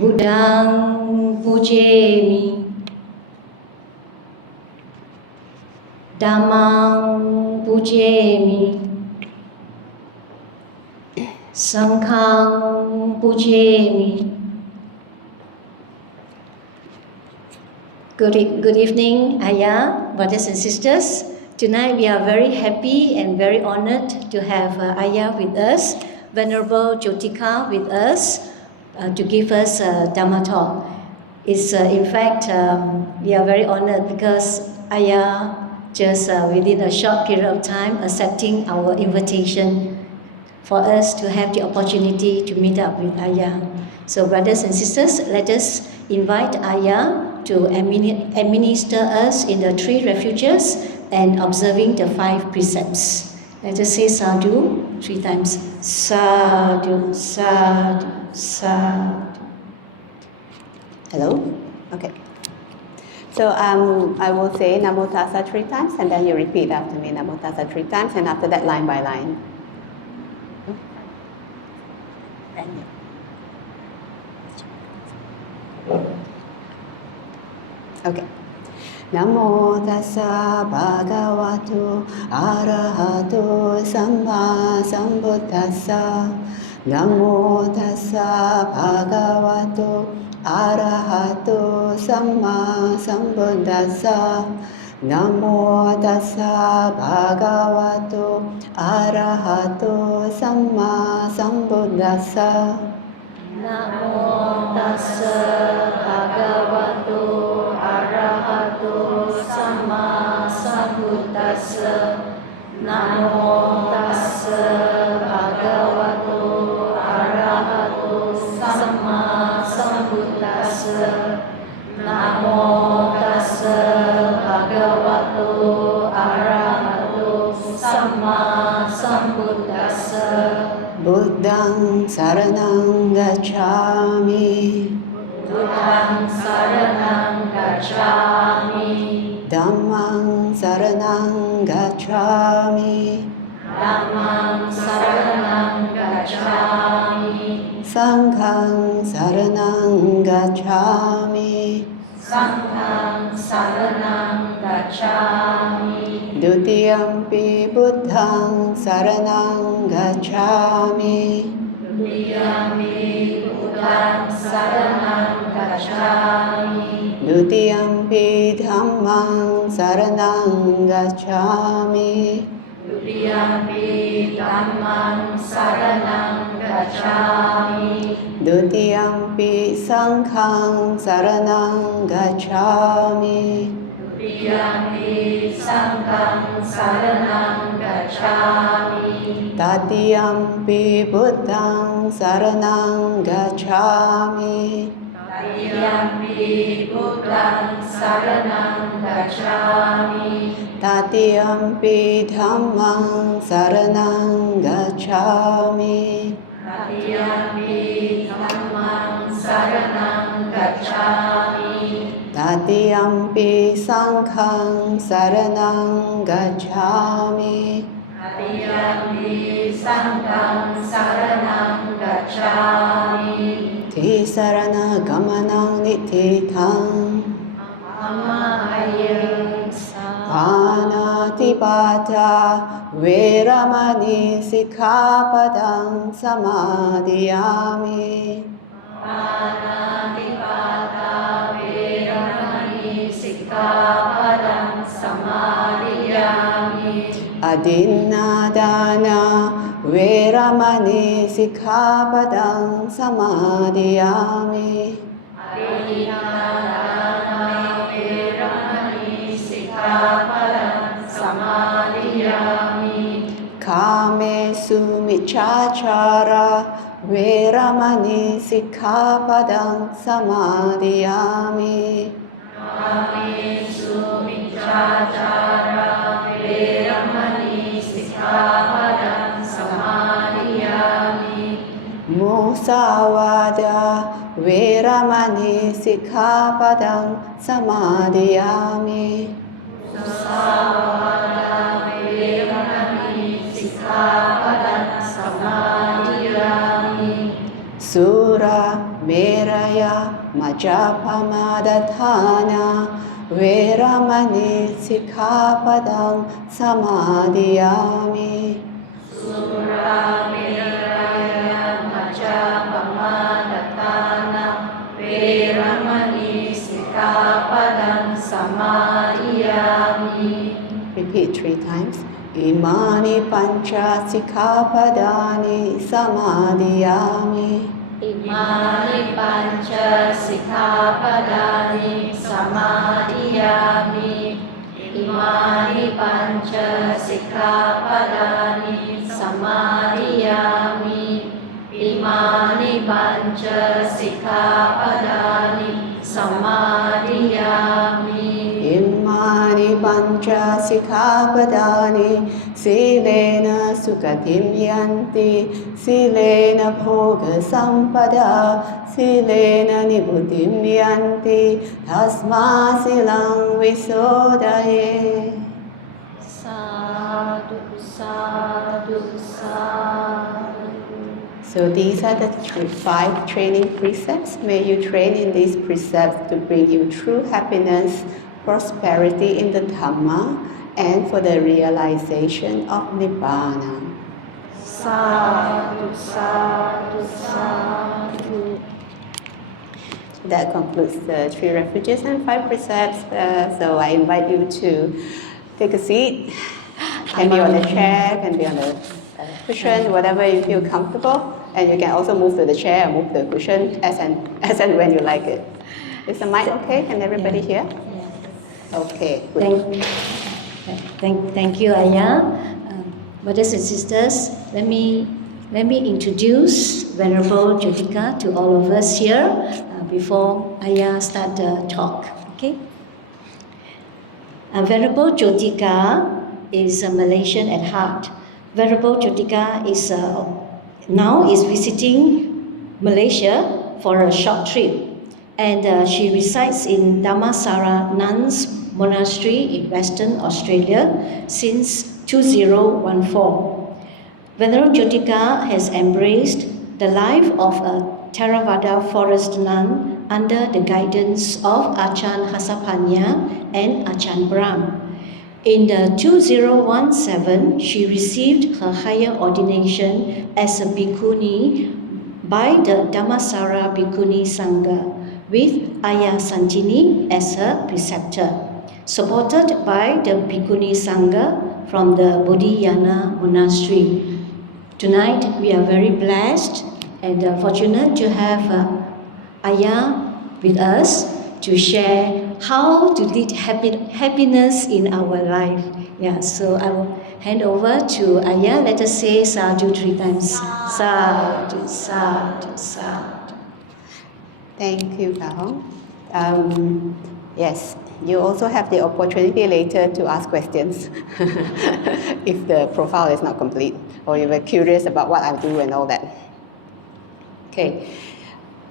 Buddhaṃ pujemi, Dhammaṃ pujemi, Sanghaṃ pujemi. Good evening, Ayah, brothers and sisters. Tonight we are very happy and very honored to have Ayah with us, Venerable Jotika with us, to give us a Dhamma talk. It's in fact, we are very honored because Ayah just within a short period of time accepting our invitation for us to have the opportunity to meet up with Ayah. So brothers and sisters, let us invite Ayah to administer us in the 3 refuges and observing the 5 precepts. Let us say sadhu 3 times. Sadhu, sadhu, sadhu. Hello? Okay. So I will say Namo Tassa 3 times and then you repeat after me Namo Tassa 3 times and after that line by line. Okay. Namo tassa bhagavato arahato samma sambuddhassa. Namo tassa bhagavato arahato samma sambuddhassa. Namo tassa bhagavato arahato samma sambuddhassa. Namo tassa bhagavato arahato samma sambuddhassa. Namo tassa bhagavato arahato samma sambuddhassa. Namo tassa bhagavato arahato samma sambuddhassa. Buddhaṃ saranam gacchāmi. Buddhaṃ saranam gacchāmi. Dhammam saranam gacchāmi. Dhammam saranam gacchāmi. Sangham saranam gacchāmi. Sangham saranam gacchāmi. Dutiyampi buddhaṃ saranam gacchāmi. Dutiyampi buddhaṃ saranam gacchāmi. Dutiyampi dhammam saranam gacchāmi. Dutiyampi dhammam saranam gacchāmi. Dutiyampi sangham saranam gacchāmi. Dutiyampi sangham saranam gacchāmi. Tatiyampi buddhaṃ saranam gacchāmi. Tatiyampi buddhaṃ saranam gacchāmi. Tatiyampi dhammam saranam gacchāmi. Tatiyampi dhammam saranam gacchāmi. Tatiyampi sangham saranam gacchāmi. Tatiyampi sangham saranam gacchāmi. Tisarana gamanam nititham. Panatipata veramani sikkhapadam samadhiyami. Panatipata veramani sikkhapadam samadhiyami. Adinnādana veramani sikkhapadam samadhiyami. Adinnādana veramani sikkhapadam samadhiyami. Kāmesu micchāchāra veramani sikkhapadam samadhiyami. Kāmesu micchāchāra veramani sikkhapadam samadhiyami. Musāvāda veramani sikkhapadam samadhiyami. Musāvāda veramani sikkhapadam samadhiyami. Sura meraya majapamadatthana veramani sikkhapadang samadhiyami. Surameraya majapamadatthana veramani sikkhapadang samadhiyami. Repeat 3 times. Imani pancha sikkhapadani samadhiyami. Imani pancha sikkhapadani samadhiyami. Imani pancha sikkhapadani samadhiyami. Imani pancha sikkhapadani samadhiyami. Imani pancha sikkhapadani silena sukatim yanti silena bhoga sampada silena nibuddhim yanti tasma silang visodaye. Sadhu, sadhu, sadhu. So these are the 5 training precepts. May you train in these precepts to bring you true happiness, prosperity in the Dhamma, and for the realization of Nibbana. Sadhu, sadhu, sadhu. So that concludes the 3 refuges and 5 precepts. So I invite you to take a seat. Can be on a chair, can be on a cushion, whatever you feel comfortable. And you can also move to the chair or move the cushion as and when you like it. Is the mic okay? Can everybody hear? Okay, good. Thank you, Ayah. Brothers and sisters, let me introduce Venerable Jotika to all of us here before Ayah start the talk. Okay. Venerable Jotika is a Malaysian at heart. Venerable Jotika is now visiting Malaysia for a short trip, and she resides in Dhammasara Nuns Monastery in Western Australia since 2014. Venerable Jotika has embraced the life of a Theravada forest nun under the guidance of Ajahn Hasapanya and Ajahn Brahm. In the 2017, she received her higher ordination as a bhikkhuni by the Dhammasara Bhikkhuni Sangha with Ayah Santini as her preceptor, supported by the Bhikkhuni Sangha from the Bodhiyana Monastery. Tonight, we are very blessed and fortunate to have Ayah with us to share how to lead happiness in our life. Yeah, so I will hand over to Ayah. Let us say sadhu 3 times. Sadhu, sadhu, sadhu. Thank you, Kahong. Yes, you also have the opportunity later to ask questions if the profile is not complete or you were curious about what I do and all that. Okay,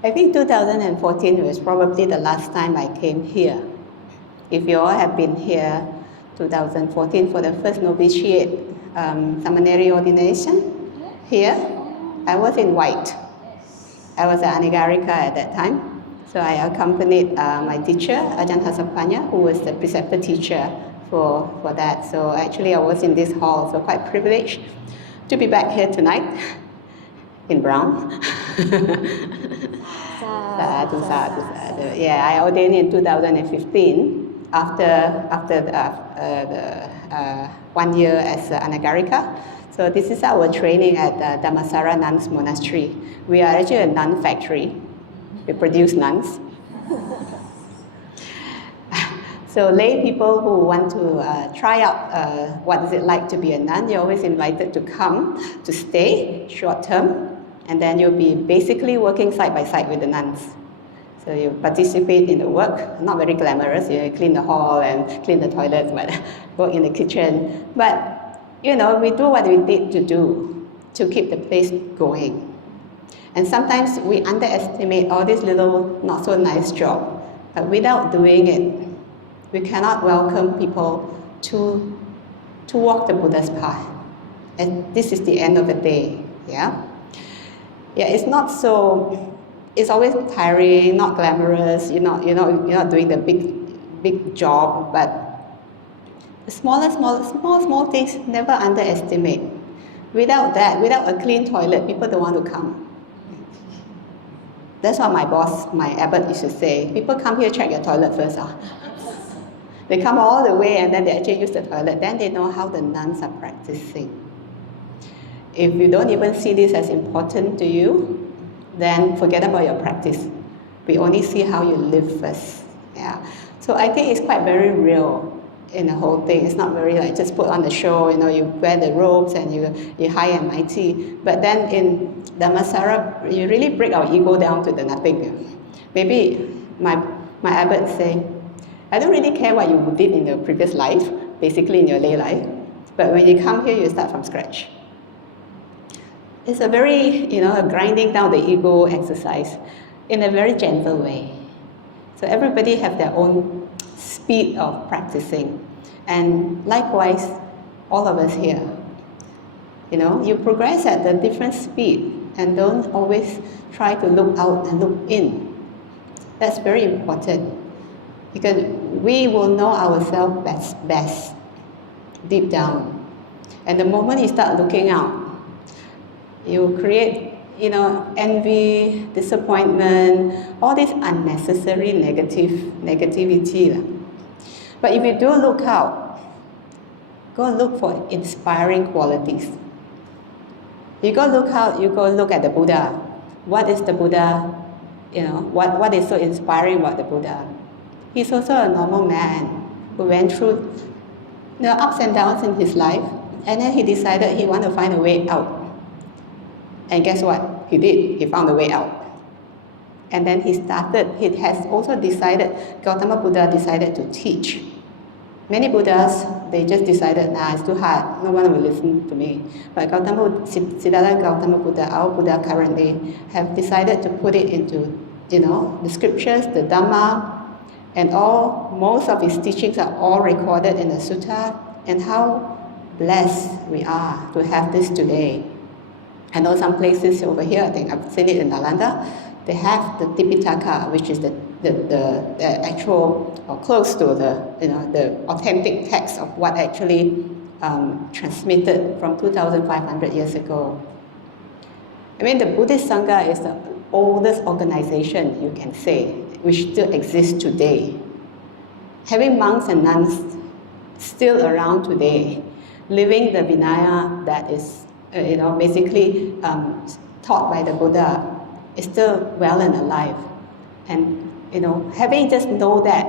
I think 2014 was probably the last time I came here. If you all have been here 2014 for the first novitiate seminary ordination here, I was in white. I was an anagarika at that time. So I accompanied my teacher, Ajahn Hasapanya, who was the preceptor teacher for that. So actually I was in this hall, so quite privileged to be back here tonight in brown. Sadhu, sadhu, sadhu. Yeah, I ordained in 2015 after the 1 year as anagarika. So this is our training at Dhammasara Nuns Monastery. We are actually a nun factory. We produce nuns. So lay people who want to try out what is it like to be a nun, you're always invited to come to stay short term, and then you'll be basically working side by side with the nuns. So you participate in the work, not very glamorous, you clean the hall and clean the toilets, but work in the kitchen. But you know, we do what we need to do to keep the place going. And sometimes we underestimate all this little not so nice job, but without doing it, we cannot welcome people to walk the Buddha's path. And this is the end of the day, yeah? Yeah, it's not so it's always tiring, not glamorous. You're not doing the big job, but the small things, never underestimate. Without that, without a clean toilet, people don't want to come. That's what my boss, my abbot, used to say. People come here, check your toilet first. They come all the way and then they actually use the toilet. Then they know how the nuns are practicing. If you don't even see this as important to you, then forget about your practice. We only see how you live first. Yeah. So I think it's quite very real in the whole thing. It's not very like just put on the show, you wear the robes and you're high and mighty. But then in Dhammasara, you really break our ego down to the nothing. Maybe my abbot say, I don't really care what you did in your previous life, basically in your lay life, but when you come here, you start from scratch. It's a very, a grinding down the ego exercise in a very gentle way. So everybody have their own speed of practicing. And likewise, all of us here, you progress at a different speed and don't always try to look out and look in. That's very important because we will know ourselves best deep down. And the moment you start looking out, you create, envy, disappointment, all this unnecessary negativity. But if you do look out, go look for inspiring qualities. You go look out, you go look at the Buddha. What is the Buddha? What is so inspiring about the Buddha? He's also a normal man who went through the ups and downs in his life, and then he decided he wanted to find a way out. And guess what? He did. He found a way out. And then he has also decided, Gautama Buddha decided to teach. Many Buddhas, they just decided, it's too hard, no one will listen to me. But Siddhartha Gautama Buddha, our Buddha currently, have decided to put it into, the scriptures, the Dhamma, and most of his teachings are all recorded in the Sutta, and how blessed we are to have this today. I know some places over here, I think I've seen it in Nalanda, they have the Tipitaka, which is the actual, or close to the authentic text of what actually transmitted from 2,500 years ago. I mean, the Buddhist Sangha is the oldest organization, you can say, which still exists today. Having monks and nuns still around today, living the Vinaya that is basically taught by the Buddha, is still well and alive. And, having just know that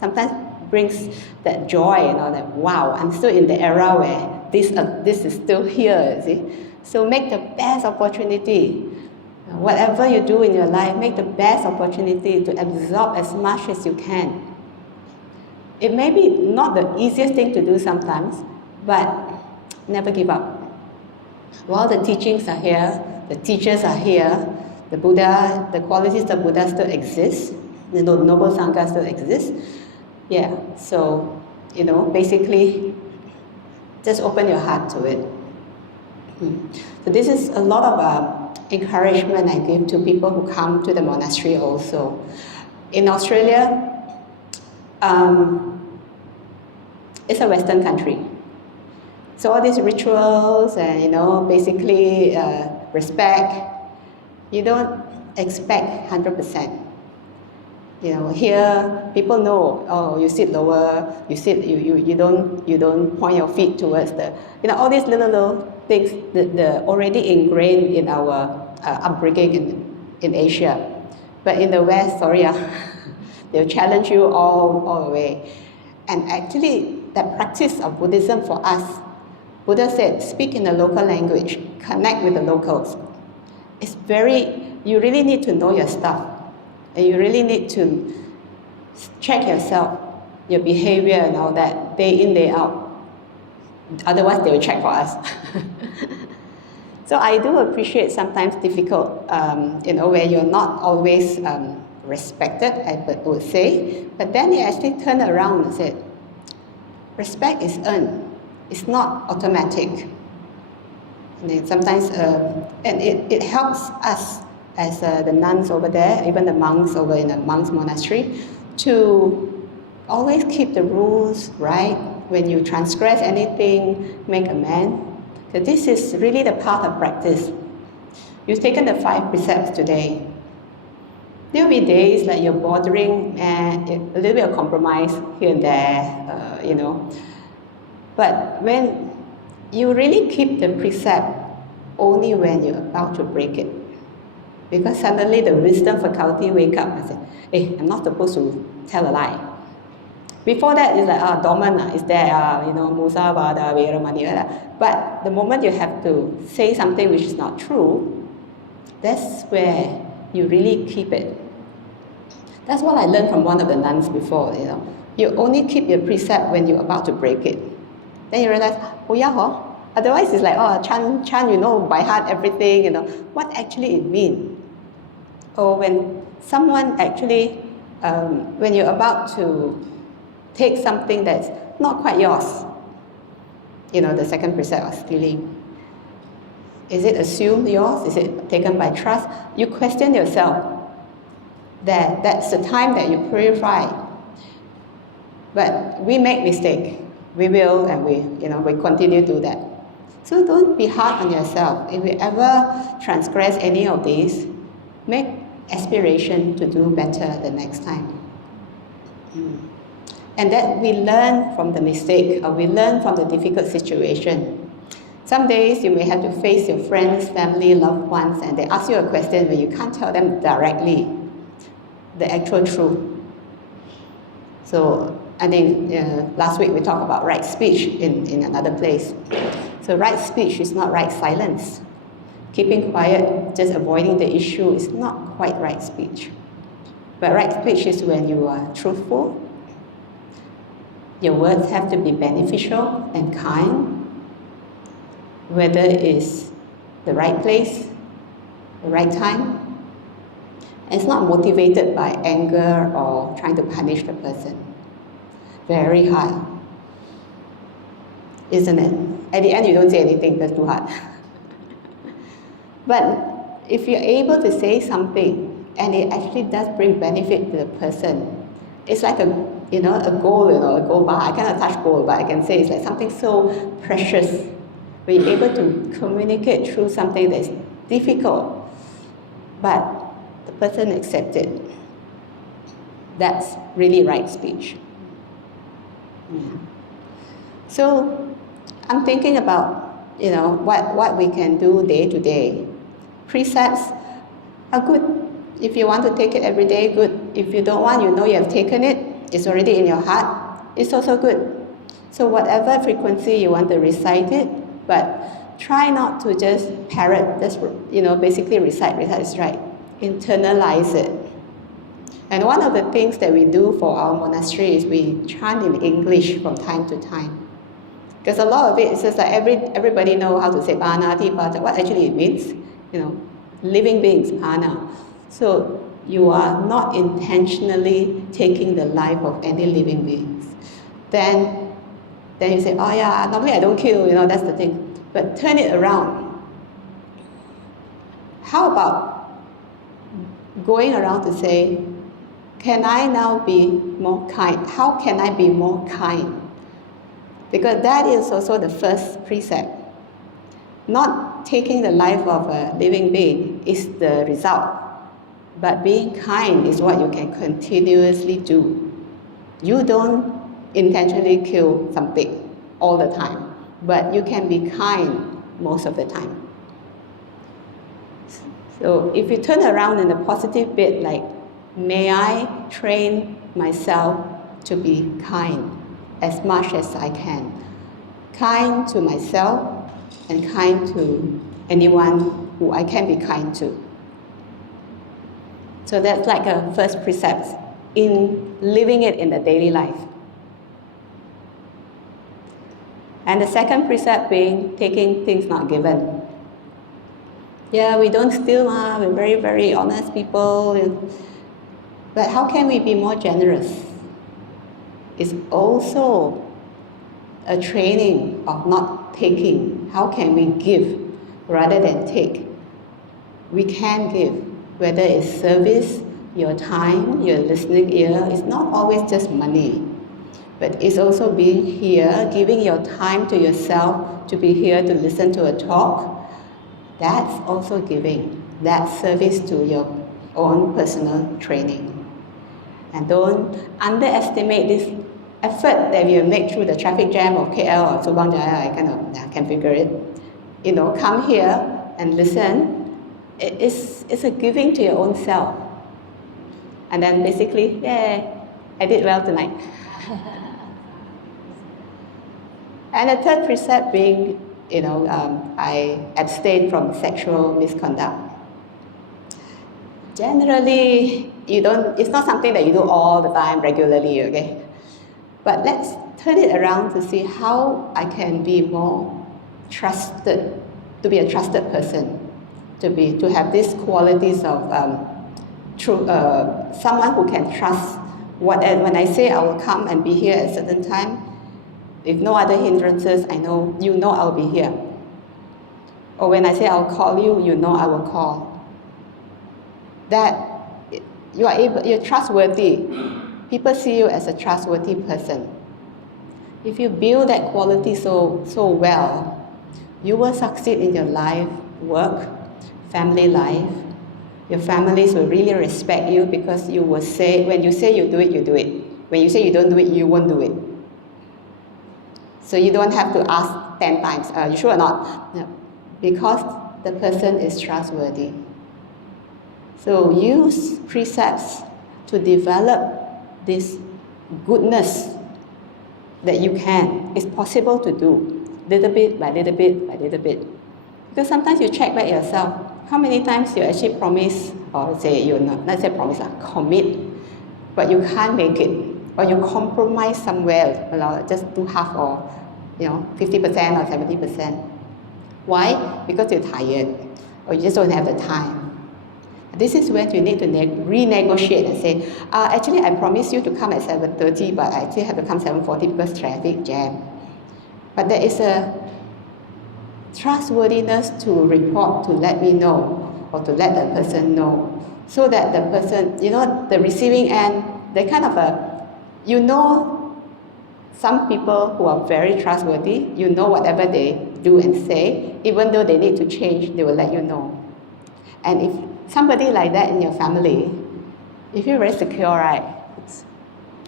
sometimes brings that joy, that wow, I'm still in the era where this is still here, see? So make the best opportunity. Whatever you do in your life, make the best opportunity to absorb as much as you can. It may be not the easiest thing to do sometimes, but never give up. While the teachings are here, the teachers are here, the Buddha, the qualities of Buddha still exist, the Noble Sangha still exists. Yeah, so, basically, just open your heart to it. So this is a lot of encouragement I give to people who come to the monastery also. In Australia, it's a Western country. So all these rituals and, basically respect, you don't expect 100%. Here people know, you sit lower, you don't point your feet towards the, all these little things that already ingrained in our upbringing in Asia. But in the West, they'll challenge you all the way. And actually, that practice of Buddhism for us, Buddha said, speak in the local language, connect with the locals. You really need to know your stuff. And you really need to check yourself, your behavior and all that, day in, day out. Otherwise, they will check for us. So I do appreciate sometimes difficult, where you're not always respected, I would say. But then he actually turned around and said, respect is earned. It's not automatic. And then sometimes, and it helps us as the nuns over there, even the monks over in the monks' monastery, to always keep the rules right. When you transgress anything, make amends. So this is really the path of practice. You've taken the 5 precepts today. There'll be days like you're bordering and a little bit of compromise here and there, you know. But when you really keep the precept only when you're about to break it, because suddenly the wisdom faculty wake up and say, hey, I'm not supposed to tell a lie. Before that, it's like, dormant, is there, you know, musa, vada, veramani, but the moment you have to say something which is not true, that's where you really keep it. That's what I learned from one of the nuns before, you know. You only keep your precept when you're about to break it. Then you realize, oh yeah, otherwise it's like, chant, you know, by heart everything, you know. What actually it means? Or when someone actually, when you're about to take something that's not quite yours, you know, the second precept of stealing. Is it assumed yours? Is it taken by trust? You question yourself. That's the time that you purify. But we make mistake. We will, and we continue to do that. So don't be hard on yourself. If you ever transgress any of these, make aspiration to do better the next time. And that we learn from the mistake, or we learn from the difficult situation. Some days you may have to face your friends, family, loved ones, and they ask you a question where you can't tell them directly the actual truth. So I think last week we talked about right speech in another place. So right speech is not right silence. Keeping quiet, just avoiding the issue is not quite right speech. But right speech is when you are truthful. Your words have to be beneficial and kind, whether it's the right place, the right time. And it's not motivated by anger or trying to punish the person. Very hard, isn't it? At the end, you don't say anything, that's too hard. But if you're able to say something and it actually does bring benefit to the person, it's like a gold, a gold bar. I cannot touch gold, but I can say it's like something so precious. When you're able to communicate through something that's difficult, but the person accepts it. That's really right speech. Yeah. So I'm thinking about, what we can do day to day. Precepts are good. If you want to take it every day, good. If you don't want, you have taken it, it's already in your heart, it's also good. So whatever frequency you want to recite it, but try not to just parrot, just, basically recite is right. Internalize it. And one of the things that we do for our monastery is we chant in English from time to time. Because a lot of it is just like everybody know how to say Pana, Tipata, what actually it means, living beings, Pana. So you are not intentionally taking the life of any living beings. Then you say, oh yeah, normally I don't kill, that's the thing. But turn it around. How about going around to say, can I now be more kind? How can I be more kind? Because that is also the first precept. Not taking the life of a living being is the result, but being kind is what you can continuously do. You don't intentionally kill something all the time, but you can be kind most of the time. So if you turn around in the positive bit, like, may I train myself to be kind as much as I can. Kind to myself and kind to anyone who I can be kind to. So that's like a first precept in living it in the daily life. And the second precept being taking things not given. Yeah, we don't steal, we're very, very honest people. But how can we be more generous? It's also a training of not taking. How can we give rather than take? We can give. whether it's service, your time, your listening ear. It's not always just money, but it's also being here, giving your time to yourself to be here to listen to a talk. That's also giving. That's service to your own personal training. And don't underestimate this effort that you make through the traffic jam of KL or Subang, Jaya. I can figure it. Come here and listen. It's a giving to your own self. And then basically, yeah, I did well tonight. And the third precept being, I abstain from sexual misconduct. Generally, it's not something that you do all the time, regularly, okay? But let's turn it around to see how I can be more trusted, to be a trusted person, to have these qualities of someone who can trust. When I say I will come and be here at a certain time, if no other hindrances, I know I'll be here. Or when I say I'll call you, I will call. That you're trustworthy. People see you as a trustworthy person. If you build that quality so well, you will succeed in your life, work, family life. Your families will really respect you because you will say, when you say you do it, you do it. When you say you don't do it, you won't do it. So you don't have to ask 10 times, you sure or not? No. Because the person is trustworthy. So use precepts to develop this goodness that you can. It's possible to do, little bit by little bit by little bit. Because sometimes you check back yourself, how many times you actually promise, or say not say promise, commit, but you can't make it, or you compromise somewhere, just do half or 50% or 70%. Why? Because you're tired, or you just don't have the time. This is when you need to renegotiate and say, actually I promised you to come at 7:30, but I actually have to come 7:40 because traffic jam. But there is a trustworthiness to report, to let me know, or to let the person know, so that the person, the receiving end, they kind of some people who are very trustworthy, whatever they do and say, even though they need to change, they will let you know. And if somebody like that in your family, you feel very secure, right?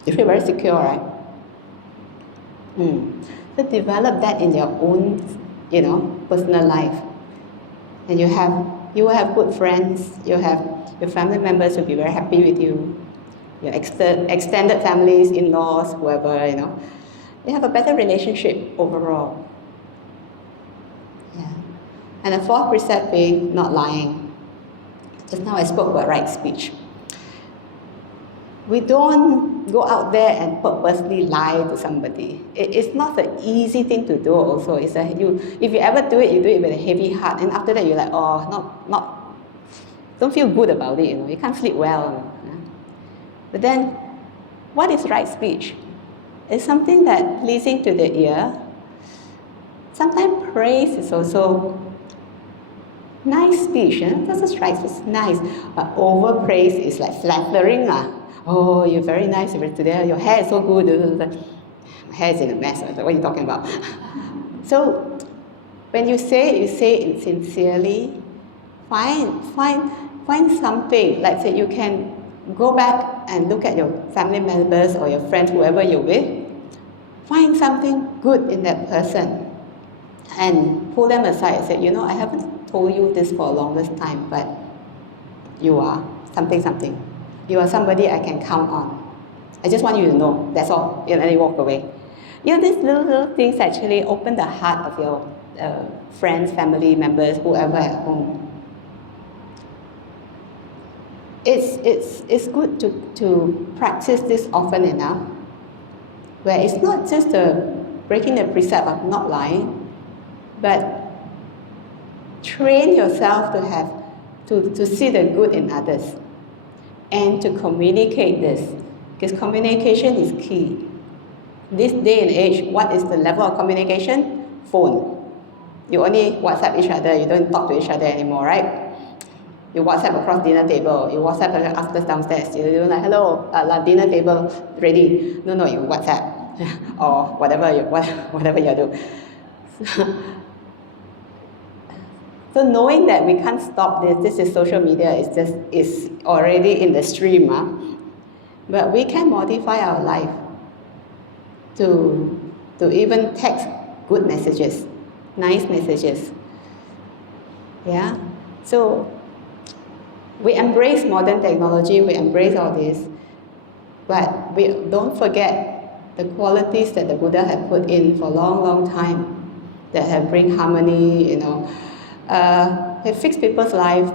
You feel very secure, right? So develop that in your own, personal life. And you will have good friends, your family members will be very happy with you. Your extended families, in-laws, whoever, you have a better relationship overall. Yeah. And the fourth precept being not lying. Just now I spoke about right speech. We don't go out there and purposely lie to somebody. It's not an easy thing to do also. If you ever do it with a heavy heart, and after that you're like, don't feel good about it, you can't sleep well. But then, what is right speech? It's something that pleasing to the ear. Sometimes praise is also nice speech. That's just right, it's nice. But overpraise is like flattering. Oh, you're very nice today. Your hair is so good. My hair is in a mess. What are you talking about? So, when you say it sincerely. Find something. Like say you can go back and look at your family members or your friends, whoever you're with. Find something good in that person and pull them aside and say, I haven't told you this for a longest time, but you are something. You are somebody I can count on. I just want you to know, that's all. And then you walk away. These little things actually open the heart of your friends, family members, whoever at home. It's good to practice this often enough, where it's not just breaking the precept of not lying, but train yourself to see the good in others and to communicate this, because communication is key. This day and age, what is the level of communication? Phone. You only WhatsApp each other, you don't talk to each other anymore, right? You WhatsApp across dinner table. You WhatsApp and ask us downstairs. You do like, hello, dinner table ready. No, you WhatsApp or whatever you do. So knowing that we can't stop this is social media. Is already in the stream, but we can modify our life to even text good messages, nice messages. Yeah. So we embrace modern technology, we embrace all this, but we don't forget the qualities that the Buddha had put in for a long time that have bring harmony, have fixed people's life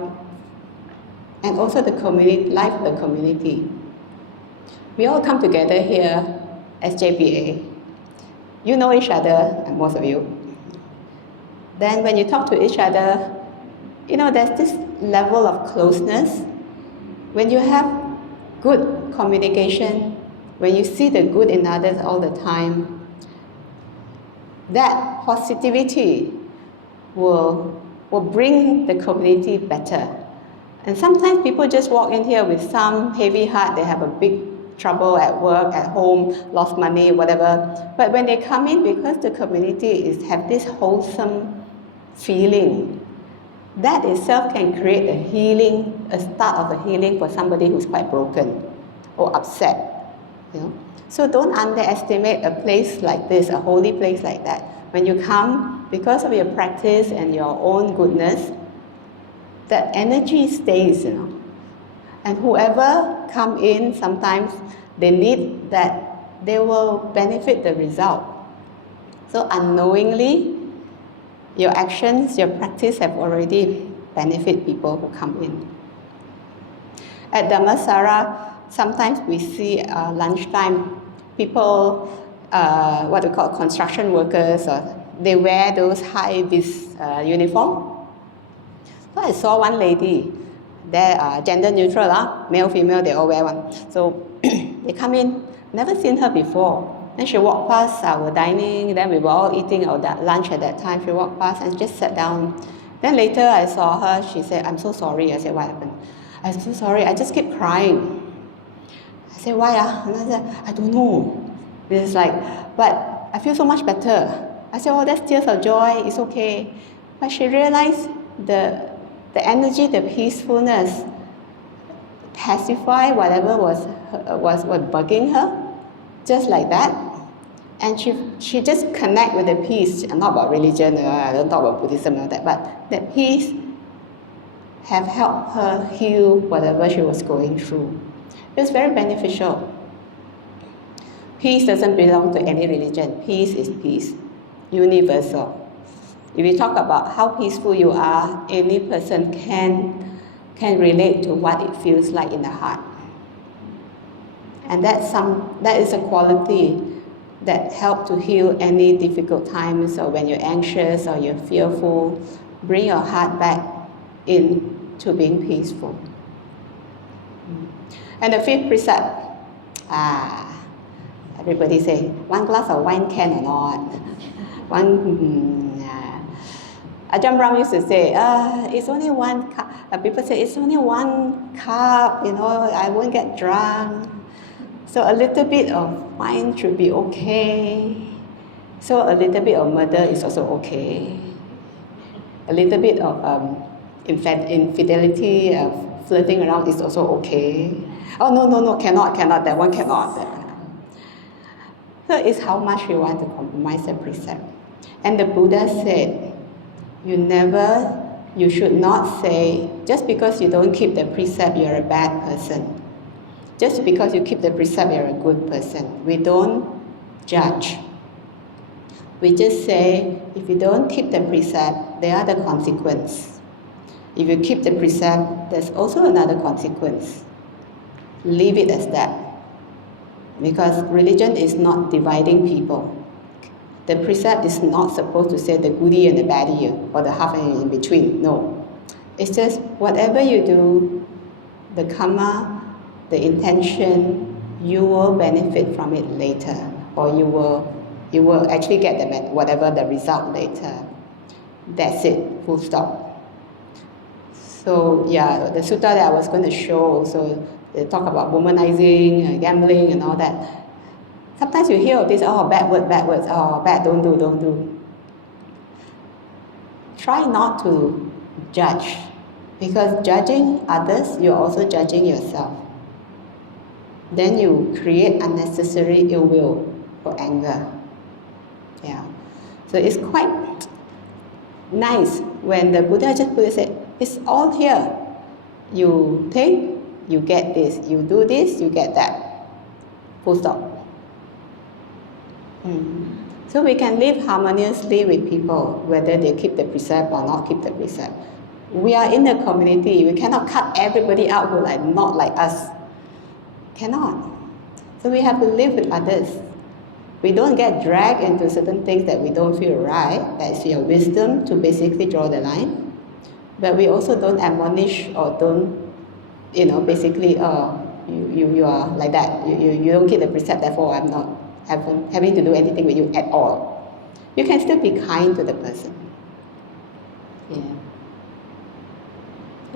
and also the community, life of the community. We all come together here, SJBA. You know each other, most of you. Then when you talk to each other, there's this level of closeness. When you have good communication, when you see the good in others all the time, that positivity will bring the community better. And sometimes people just walk in here with some heavy heart, they have a big trouble at work, at home, lost money, whatever. But when they come in, because the community have this wholesome feeling, that itself can create a start of a healing for somebody who's quite broken or upset. So don't underestimate a place like this, a holy place like that. When you come, because of your practice and your own goodness, that energy stays, And whoever come in, sometimes they need that, they will benefit the result. So unknowingly, your actions, your practice have already benefit people who come in. At Dhammasara, sometimes we see lunchtime, people, what we call construction workers, they wear those high-vis uniform. So I saw one lady, they're gender neutral, male, female, they all wear one. So they come in, never seen her before. Then she walked past our dining, then we were all eating our lunch at that time. She walked past and just sat down. Then later I saw her, she said, I'm so sorry. I said, what happened? I'm so sorry, I just keep crying. I said, why? And I said, I don't know. This is like, but I feel so much better. I said, oh, that's tears of joy, it's okay. But she realized the energy, the peacefulness, pacify whatever was bugging her, just like that. And she just connect with the peace, and not about religion, I don't talk about Buddhism and all that, but that peace have helped her heal whatever she was going through. It was very beneficial. Peace doesn't belong to any religion. Peace is peace, universal. If you talk about how peaceful you are, any person can relate to what it feels like in the heart. And that is a quality that helps to heal any difficult times, or when you're anxious or you're fearful, bring your heart back into being peaceful. And the fifth precept, everybody say, one glass of wine can or not? Ajahn Brahm used to say, it's only one cup. People say, it's only one cup, I won't get drunk. So a little bit of wine should be okay. So a little bit of murder is also okay. A little bit of infidelity, flirting around is also okay. Oh, no, cannot, that one cannot. So it's how much we want to compromise the precept. And the Buddha said, you should not say, just because you don't keep the precept, you're a bad person. Just because you keep the precept, you're a good person. We don't judge. We just say, if you don't keep the precept, there are the consequences. If you keep the precept, there's also another consequence. Leave it as that. Because religion is not dividing people. The precept is not supposed to say the goodie and the baddie, or the half and in between. No. It's just whatever you do, the karma, the intention, you will benefit from it later, or you will actually get whatever the result later. That's it, full stop. So yeah, the sutta that I was going to show, so they talk about womanizing, gambling and all that. Sometimes you hear of this, oh, bad words, oh, bad, don't do. Try not to judge, because judging others, you're also judging yourself. Then you create unnecessary ill will or anger. Yeah. So it's quite nice when the Buddha just said, it's all here. You take, you get this. You do this, you get that. Full stop. So we can live harmoniously with people, whether they keep the precept or not keep the precept. We are in a community. We cannot cut everybody out who are not like us. Cannot. So we have to live with others. We don't get dragged into certain things that we don't feel right. That's your wisdom to basically draw the line. But we also don't admonish or don't, basically, you are like that. You don't keep the precept, therefore I'm not having to do anything with you at all. You can still be kind to the person. Yeah.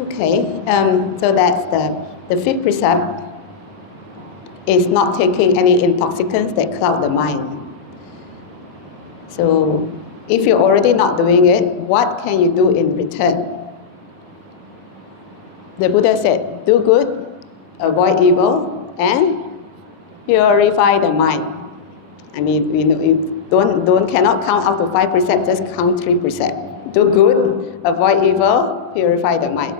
Okay, so that's the fifth precept is not taking any intoxicants that cloud the mind. So if you're already not doing it, what can you do in return? The Buddha said, do good, avoid evil, and purify the mind. I mean, you cannot count up to 5 precepts, just count 3 precepts. Do good, avoid evil, purify the mind.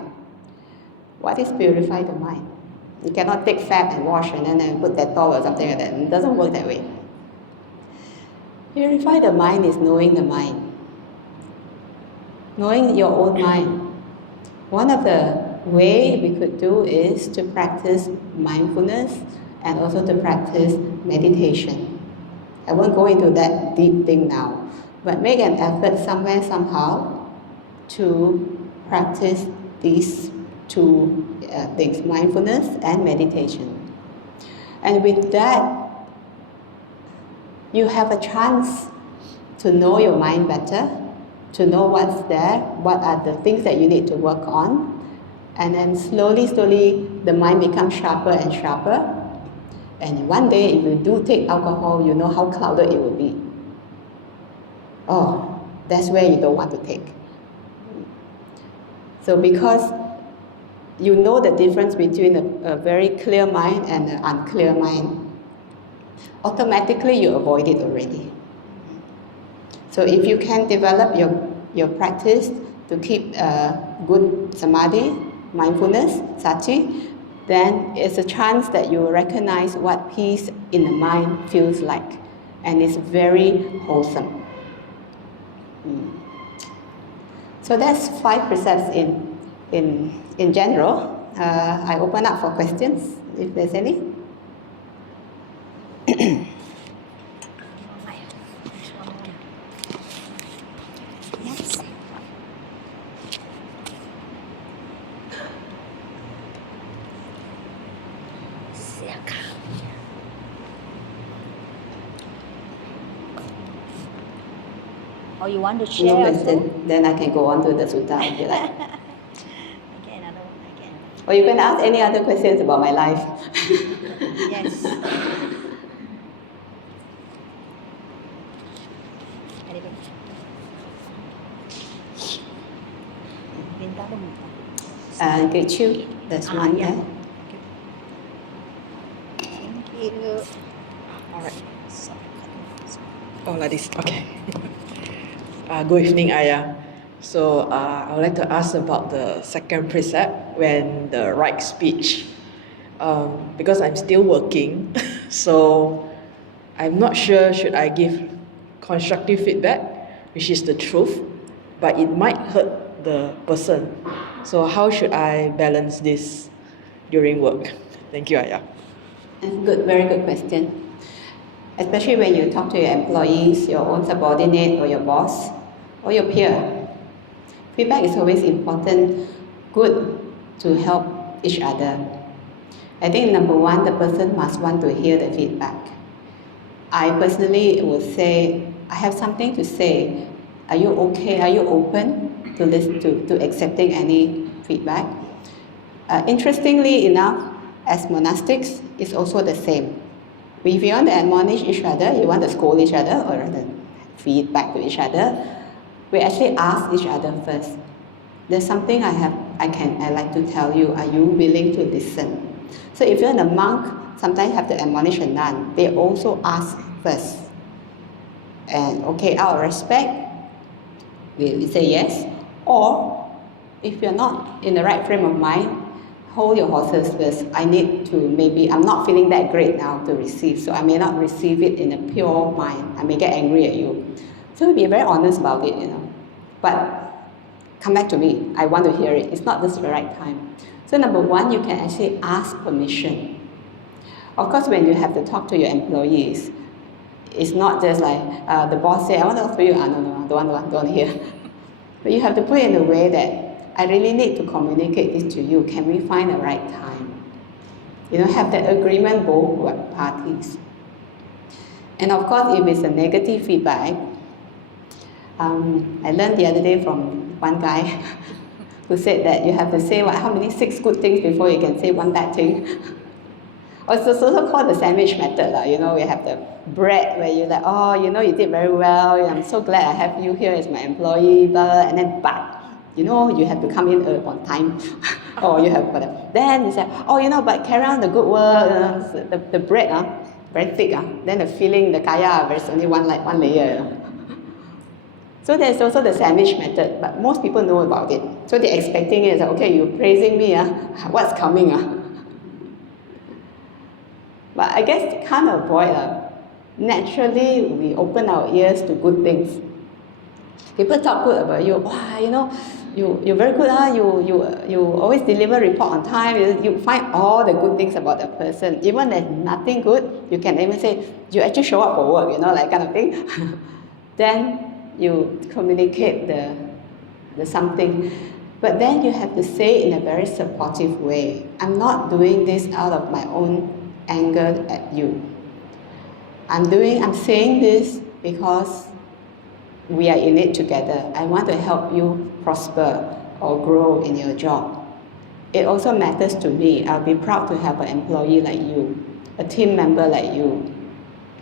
What is purify the mind? You cannot take fat and wash and then put Dettol or something like that. It doesn't work that way. Purify the mind is knowing the mind. Knowing your own mind. One of the ways we could do is to practice mindfulness and also to practice meditation. I won't go into that deep thing now, but make an effort somewhere, somehow, to practice these 2 things, mindfulness and meditation. And with that, you have a chance to know your mind better, to know what's there, what are the things that you need to work on, and then slowly, the mind becomes sharper and sharper. And one day, if you do take alcohol, you know how clouded it will be. Oh, that's where you don't want to take. So because you know the difference between a very clear mind and an unclear mind, automatically you avoid it already. So if you can develop your practice to keep good samadhi, mindfulness, sati, then it's a chance that you will recognize what peace in the mind feels like, and it's very wholesome. So that's 5 precepts in general. I open up for questions, if there's any. Or you want to share? No question, then I can go on to the sutta if you like. Okay, another one again. Or you can ask any other questions about my life. Yes. Get you. That's one. Yeah. There. Thank you. All right. Oh, like this. Okay. Good evening, Ayah. So I would like to ask about the second precept, when the right speech. Because I'm still working, so I'm not sure should I give constructive feedback, which is the truth, but it might hurt the person. So how should I balance this during work? Thank you, Ayah. Good, very good question. Especially when you talk to your employees, your own subordinate or your boss or your peer. Feedback is always important, good to help each other. I think number 1, the person must want to hear the feedback. I personally would say, I have something to say. Are you okay? Are you open to accepting any feedback. Interestingly enough, as monastics, it's also the same. If you want to admonish each other, you want to scold each other or rather feedback to each other, we actually ask each other first. There's something I like to tell you. Are you willing to listen? So if you're a monk, sometimes you have to admonish a nun. They also ask first. And okay, out of respect, we say yes. Or if you're not in the right frame of mind, hold your horses first. I'm not feeling that great now to receive, so I may not receive it in a pure mind. I may get angry at you. So be very honest about it, But come back to me. I want to hear it. It's not just the right time. So number one, you can actually ask permission. Of course, when you have to talk to your employees, it's not just like the boss say, I want to offer you, no, don't want to hear. But you have to put it in a way that I really need to communicate this to you. Can we find the right time? Have that agreement both parties. And of course, if it's a negative feedback, I learned the other day from one guy who said that you have to say 6 good things before you can say one bad thing. It's also called the sandwich method. We have the bread where you're like, you did very well. I'm so glad I have you here as my employee. And then, but, you have to come in on time. Or you have whatever. Then you say, but carry on the good work. The bread, very thick. Then the filling, the kaya, there's only one layer. So there's also the sandwich method, but most people know about it. So they're expecting it, okay, you're praising me, what's coming? But I guess you can't avoid. Naturally, we open our ears to good things. People talk good about you. Wow, you're very good. You always deliver report on time. You find all the good things about the person. Even if there's nothing good, you can even say, you actually show up for work, like kind of thing. Then you communicate the something. But then you have to say it in a very supportive way. I'm not doing this out of my own anger at you. I'm saying this because we are in it together. I want to help you prosper or grow in your job. It also matters to me. I'll be proud to have an employee like you, a team member like you.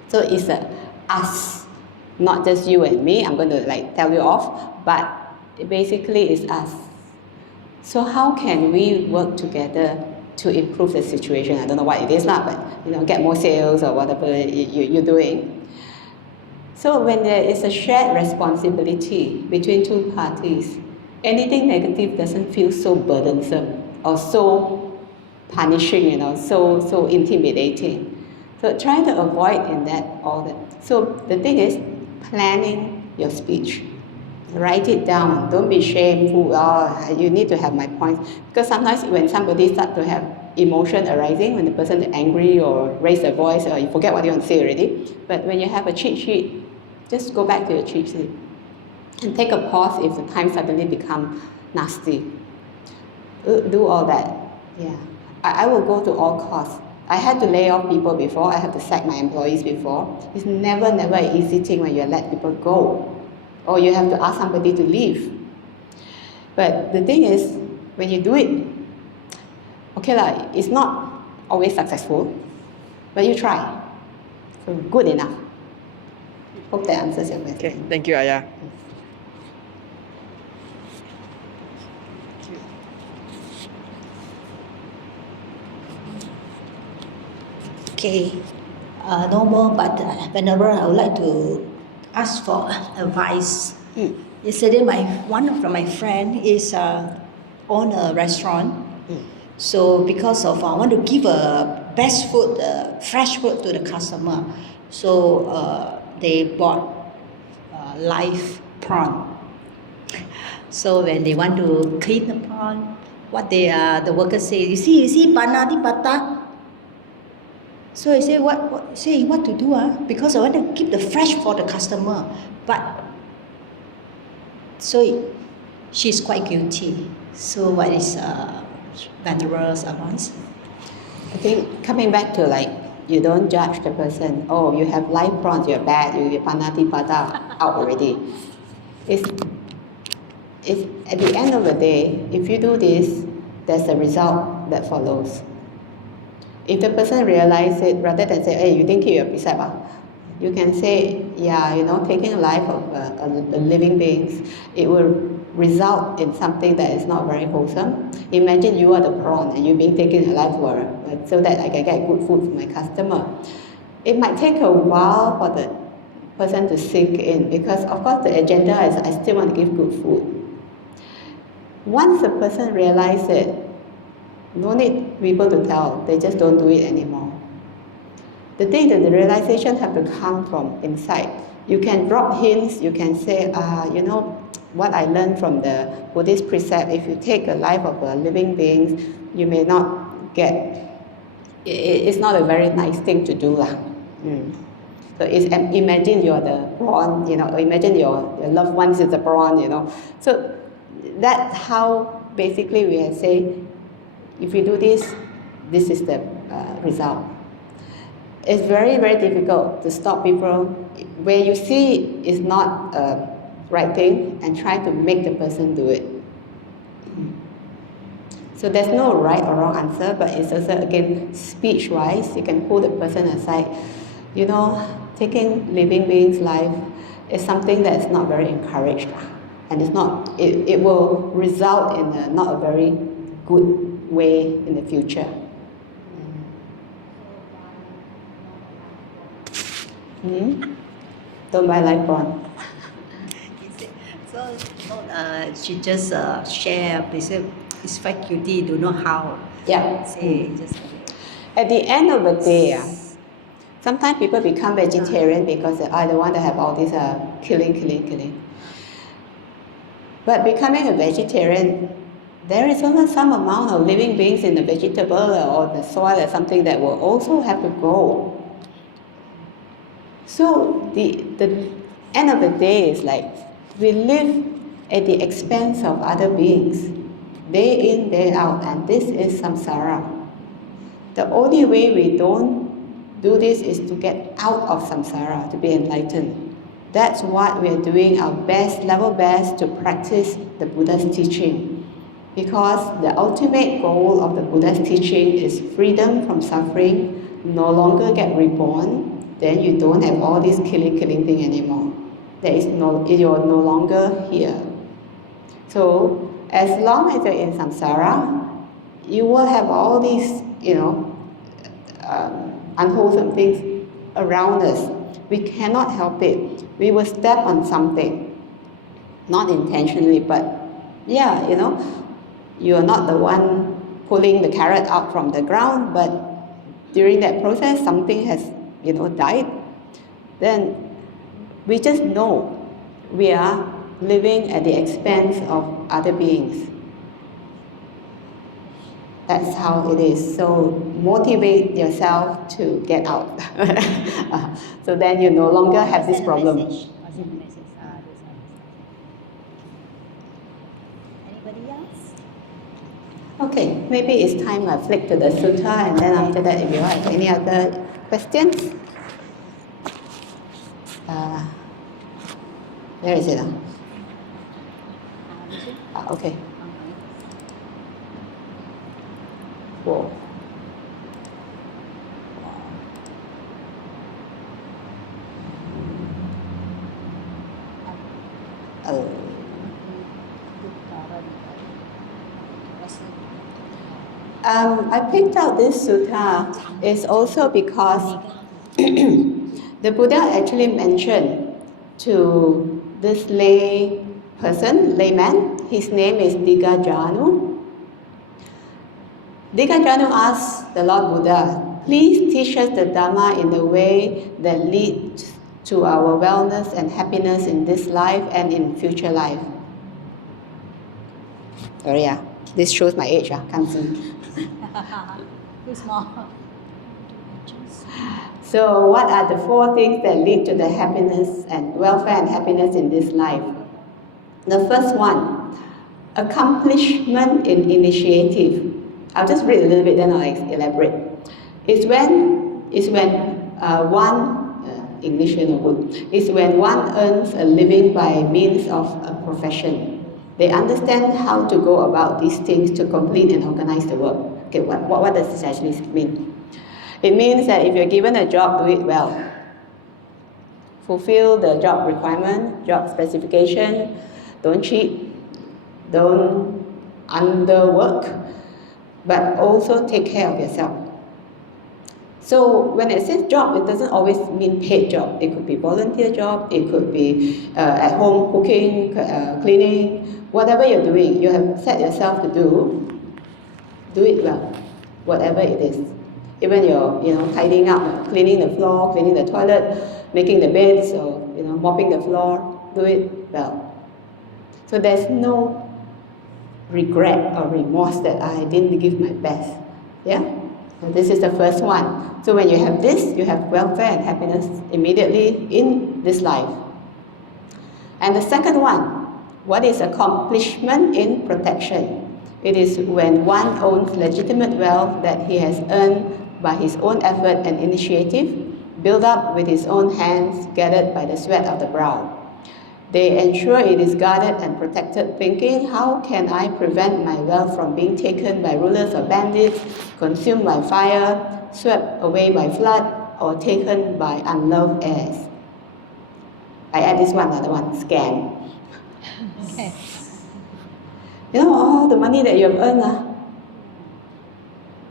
So it's us, not just you and me. I'm going to tell you off, but it basically is us. So how can we work together to improve the situation? I don't know what it is now, but get more sales or whatever you're doing. So when there is a shared responsibility between two parties, anything negative doesn't feel so burdensome or so punishing, so intimidating. So try to avoid in that all that. So the thing is planning your speech. Write it down. Don't be shameful. You need to have my points. Because sometimes when somebody starts to have emotion arising, when the person is angry or raise their voice, or you forget what you want to say already. But when you have a cheat sheet, just go back to your cheat sheet and take a pause if the time suddenly become nasty. Do all that. Yeah. I will go to all costs. I had to lay off people before. I had to sack my employees before. It's never an easy thing when you let people go. Or you have to ask somebody to leave. But the thing is, when you do it, it's not always successful, but you try. So good enough. Hope that answers your question. Okay, thank you, Ayah. Okay, no more, but Venerable, I would like to ask for advice. Yesterday, one of my friend is own a restaurant. So because of I want to give a best food, fresh food to the customer, so they bought live prawn. So when they want to clean the prawn, the workers say, you see, panadi pata. So I say, what to do? Because I want to keep the fresh for the customer. But, so she's quite guilty. So what is Venerable's advice? I think coming back to you don't judge the person. Oh, you have live prawns, you're bad, you panati pata out already. it's, at the end of the day, if you do this, there's a result that follows. If the person realizes it, rather than say, hey, you didn't keep your precept, you can say, yeah, taking a life of a living beings, it will result in something that is not very wholesome. Imagine you are the prawn and you're being taken alive so that I can get good food for my customer. It might take a while for the person to sink in, because of course the agenda is I still want to give good food. Once the person realizes it, no need people to tell, they just don't do it anymore. The thing that the realization have to come from inside. You can drop hints, you can say, what I learned from the Buddhist precept, if you take a life of a living being, you may not get, it's not a very nice thing to do. So imagine you're the prawn, imagine your loved ones is the prawn, So that's how basically we say, if you do this, this is the result. It's very, very difficult to stop people where you see it's not a right thing and try to make the person do it. So there's no right or wrong answer, but it's also, again, speech-wise, you can pull the person aside. Taking living beings' life is something that's not very encouraged, and it will result in not a very good way in the future. Don't buy life prawn. So, she just share, it's faculty, don't know how. Yeah. Say, just at the end of the day, sometimes people become vegetarian because they don't want to have all this killing. But becoming a vegetarian, there is also some amount of living beings in the vegetable or the soil or something that will also have to go. So the end of the day is like we live at the expense of other beings, day in, day out, and this is samsara. The only way we don't do this is to get out of samsara, to be enlightened. That's what we are doing our best, level best, to practice the Buddha's teaching. Because the ultimate goal of the Buddha's teaching is freedom from suffering, no longer get reborn, then you don't have all this killing thing anymore. You're no longer here. So as long as you're in samsara, you will have all these, unwholesome things around us. We cannot help it. We will step on something, not intentionally, but you are not the one pulling the carrot out from the ground, but during that process, something has, died. Then we just know we are living at the expense of other beings. That's how it is. So motivate yourself to get out. So then you no longer have this problem. Anybody else? Okay, maybe it's time I flick to the sutta, and then after that, if you have any other questions. Where is it? Okay. Whoa. I picked out this sutta is also because the Buddha actually mentioned to this layman, his name is Dīghajāṇu. Dīghajāṇu asked the Lord Buddha, please teach us the Dhamma in the way that leads to our wellness and happiness in this life and in future life. Sorry, this shows my age, can't see. Too small. So what are the 4 things that lead to the happiness and welfare and happiness in this life? The first one, accomplishment in initiative. I'll just read a little bit, then I'll elaborate. It's when one, English is no good, it's when one earns a living by means of a profession. They understand how to go about these things to complete and organize the work. Okay, what does this actually mean? It means that if you're given a job, do it well. Fulfill the job requirement, job specification, don't cheat, don't underwork, but also take care of yourself. So when it says job, it doesn't always mean paid job. It could be volunteer job, it could be at home cooking, cleaning, whatever you're doing, you have set yourself to do it well, whatever it is. Even you're tidying up, cleaning the floor, cleaning the toilet, making the beds, or mopping the floor, do it well. So there's no regret or remorse that I didn't give my best. Yeah? So this is the first one. So when you have this, you have welfare and happiness immediately in this life. And the second one, what is accomplishment in protection? It is when one owns legitimate wealth that he has earned by his own effort and initiative, built up with his own hands, gathered by the sweat of the brow. They ensure it is guarded and protected, thinking, how can I prevent my wealth from being taken by rulers or bandits, consumed by fire, swept away by flood, or taken by unloved heirs? I add this one, another one, scam. Okay. All the money that you have earned,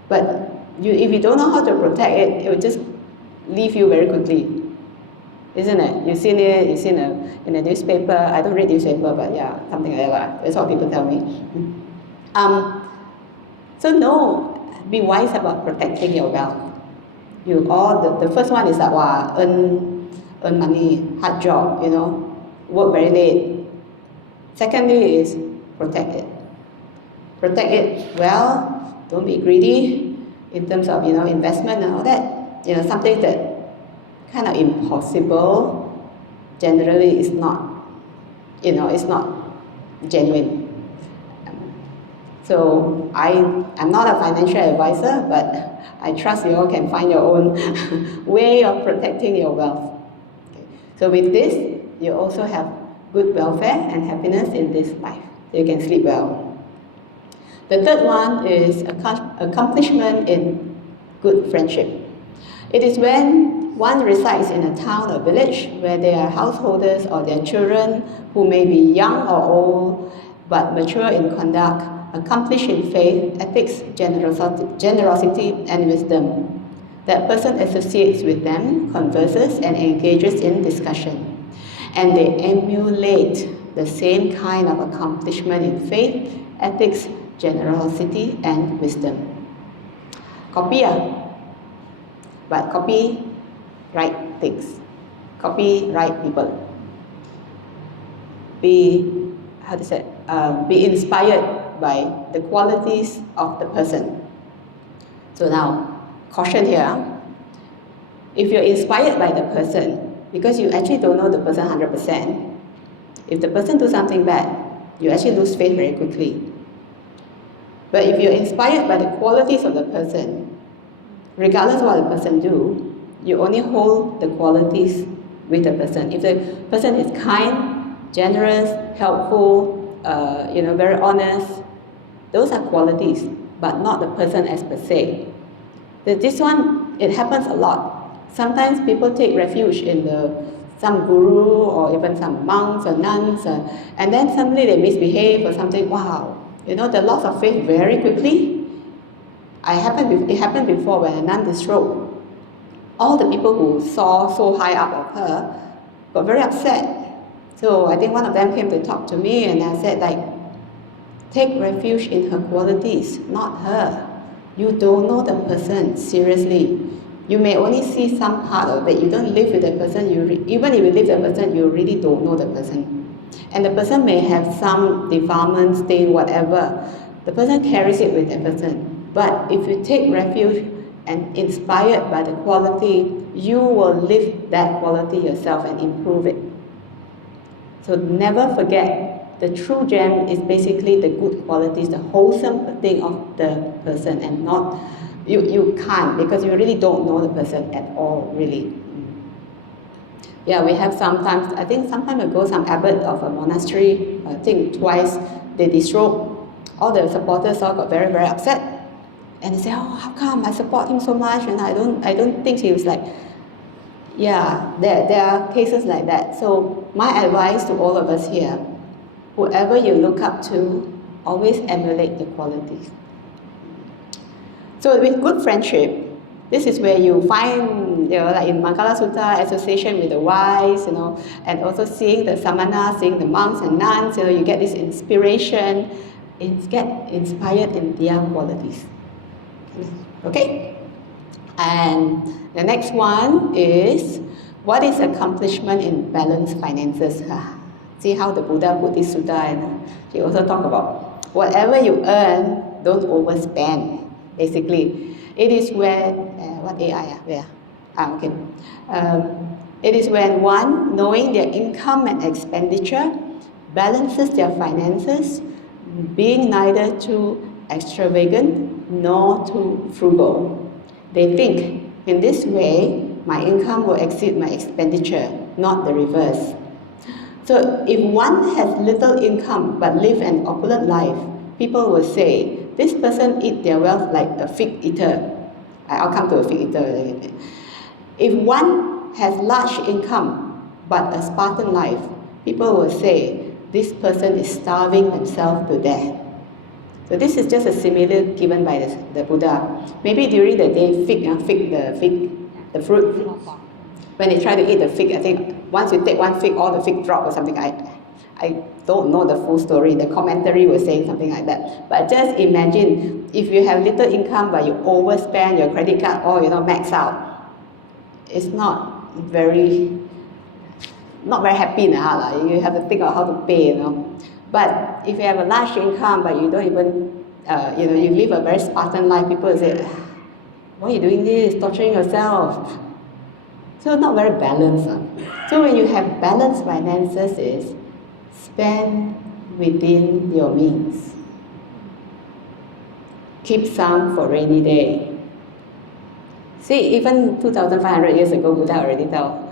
but if you don't know how to protect it, it will just leave you very quickly. Isn't it? You've seen it, in a newspaper. I don't read newspaper, but yeah, something like that. That's what people tell me. So no, be wise about protecting your wealth. The first one is that earn money, hard job, work very late. Secondly is protect it. Protect it well, don't be greedy in terms of investment and all that. Something that kind of impossible generally is not, it's not genuine. So I'm not a financial advisor, but I trust you all can find your own way of protecting your wealth. Okay. So with this, you also have good welfare and happiness in this life. So you can sleep well. The third one is accomplishment in good friendship. It is when one resides in a town or village where there are householders or their children who may be young or old but mature in conduct, accomplished in faith, ethics, generosity, and wisdom. That person associates with them, converses, and engages in discussion. And they emulate the same kind of accomplishment in faith, ethics, generosity, and wisdom. Copy, but copy right things. Copy right people. Be inspired by the qualities of the person. So now, caution here. If you're inspired by the person, because you actually don't know the person 100%, if the person does something bad, you actually lose faith very quickly. But if you're inspired by the qualities of the person, regardless of what the person do, you only hold the qualities with the person. If the person is kind, generous, helpful, very honest, those are qualities, but not the person as per se. This one, it happens a lot. Sometimes people take refuge in some guru or even some monks or nuns, and then suddenly they misbehave or something. Wow, the loss of faith very quickly. It happened before when a nun disrobed. All the people who saw so high up of her got very upset. So I think one of them came to talk to me, and I said, take refuge in her qualities, not her. You don't know the person, seriously. You may only see some part of it. You don't live with the person. Even if you live with the person, you really don't know the person. And the person may have some defilement, stain, whatever. The person carries it with the person. But if you take refuge and inspired by the quality, you will live that quality yourself and improve it. So never forget, the true gem is basically the good qualities, the wholesome thing of the person, and not, you can't, because you really don't know the person at all, really. Yeah, we have sometimes, I think some time ago, some abbot of a monastery, I think twice, they destroyed. All the supporters all got very, very upset. And they say, oh, how come I support him so much and I don't think he was like, yeah, there are cases like that. So my advice to all of us here, whoever you look up to, always emulate the qualities. So with good friendship, this is where you find, like in Mangala Sutta, association with the wise, and also seeing the samana, seeing the monks and nuns, you get this inspiration, get inspired in their qualities. Okay? And the next one is, what is accomplishment in balanced finances? See how the Buddha put this sutta, and he also talk about whatever you earn, don't overspend. Basically, it is when, what AI? Where? Okay. It is when one, knowing their income and expenditure, balances their finances, being neither too extravagant nor too frugal. They think, in this way, my income will exceed my expenditure, not the reverse. So if one has little income but live an opulent life, people will say, this person eat their wealth like a fig eater. I'll come to a fig eater. If one has large income but a Spartan life, people will say, this person is starving themselves to death. So this is just a simile given by the Buddha. Maybe during the day, the fruit, when they try to eat the fig, I think once you take one fig, all the fig drop or something. I don't know the full story. The commentary was saying something like that. But just imagine, if you have little income but you overspend your credit card or max out, it's not very happy now. You have to think of how to pay, But if you have a large income but you don't even, you live a very Spartan life, people will say, why are you doing this? Torturing yourself. So not very balanced. So when you have balanced finances, is spend within your means. Keep some for rainy day. See, even 2,500 years ago, Buddha already told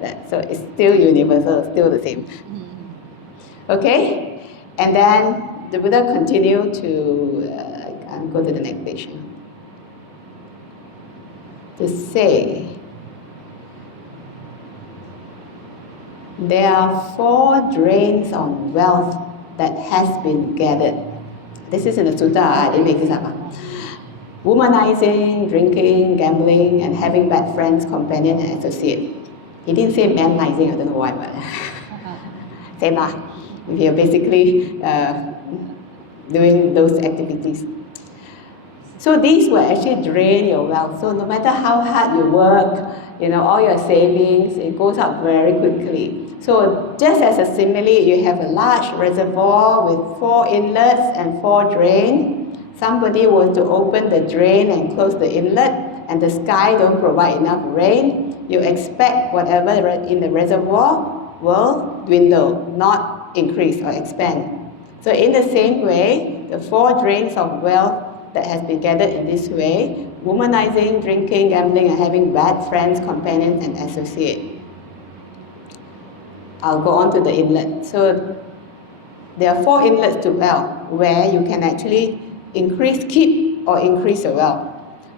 that. So it's still universal, still the same. Okay? And then the Buddha continued to, I'll go to the next page. To say, there are 4 drains on wealth that has been gathered. This is in the sutta, I didn't make this up. Womanizing, drinking, gambling, and having bad friends, companion, and associate. He didn't say manizing, I don't know why, but same lah. If you're basically doing those activities. So these will actually drain your wealth. So no matter how hard you work, all your savings, it goes up very quickly. So just as a simile, you have a large reservoir with 4 inlets and 4 drains. Somebody was to open the drain and close the inlet, and the sky don't provide enough rain. You expect whatever in the reservoir will dwindle, not increase or expand. So in the same way, the 4 drains of wealth that has been gathered in this way, womanizing, drinking, gambling, and having bad friends, companions, and associates. I'll go on to the inlet. So there are 4 inlets to wealth where you can actually keep or increase your wealth.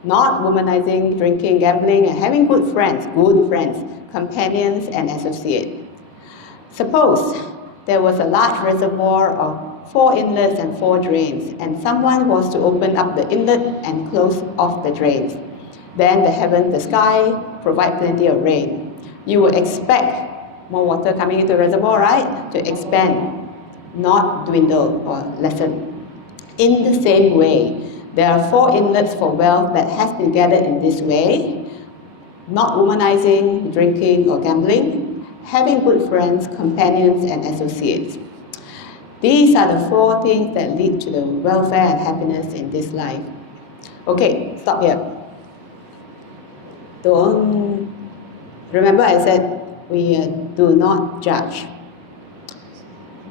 Not womanizing, drinking, gambling, and having good friends, companions, and associates. Suppose there was a large reservoir of 4 inlets and 4 drains, and someone was to open up the inlet and close off the drains. Then the sky provide plenty of rain. You would expect more water coming into the reservoir, right? To expand, not dwindle or lessen. In the same way, there are 4 inlets for wealth that has been gathered in this way: not womanizing, drinking, or gambling, having good friends, companions, and associates. These are the 4 things that lead to the welfare and happiness in this life. Okay, stop here. Remember I said, we do not judge.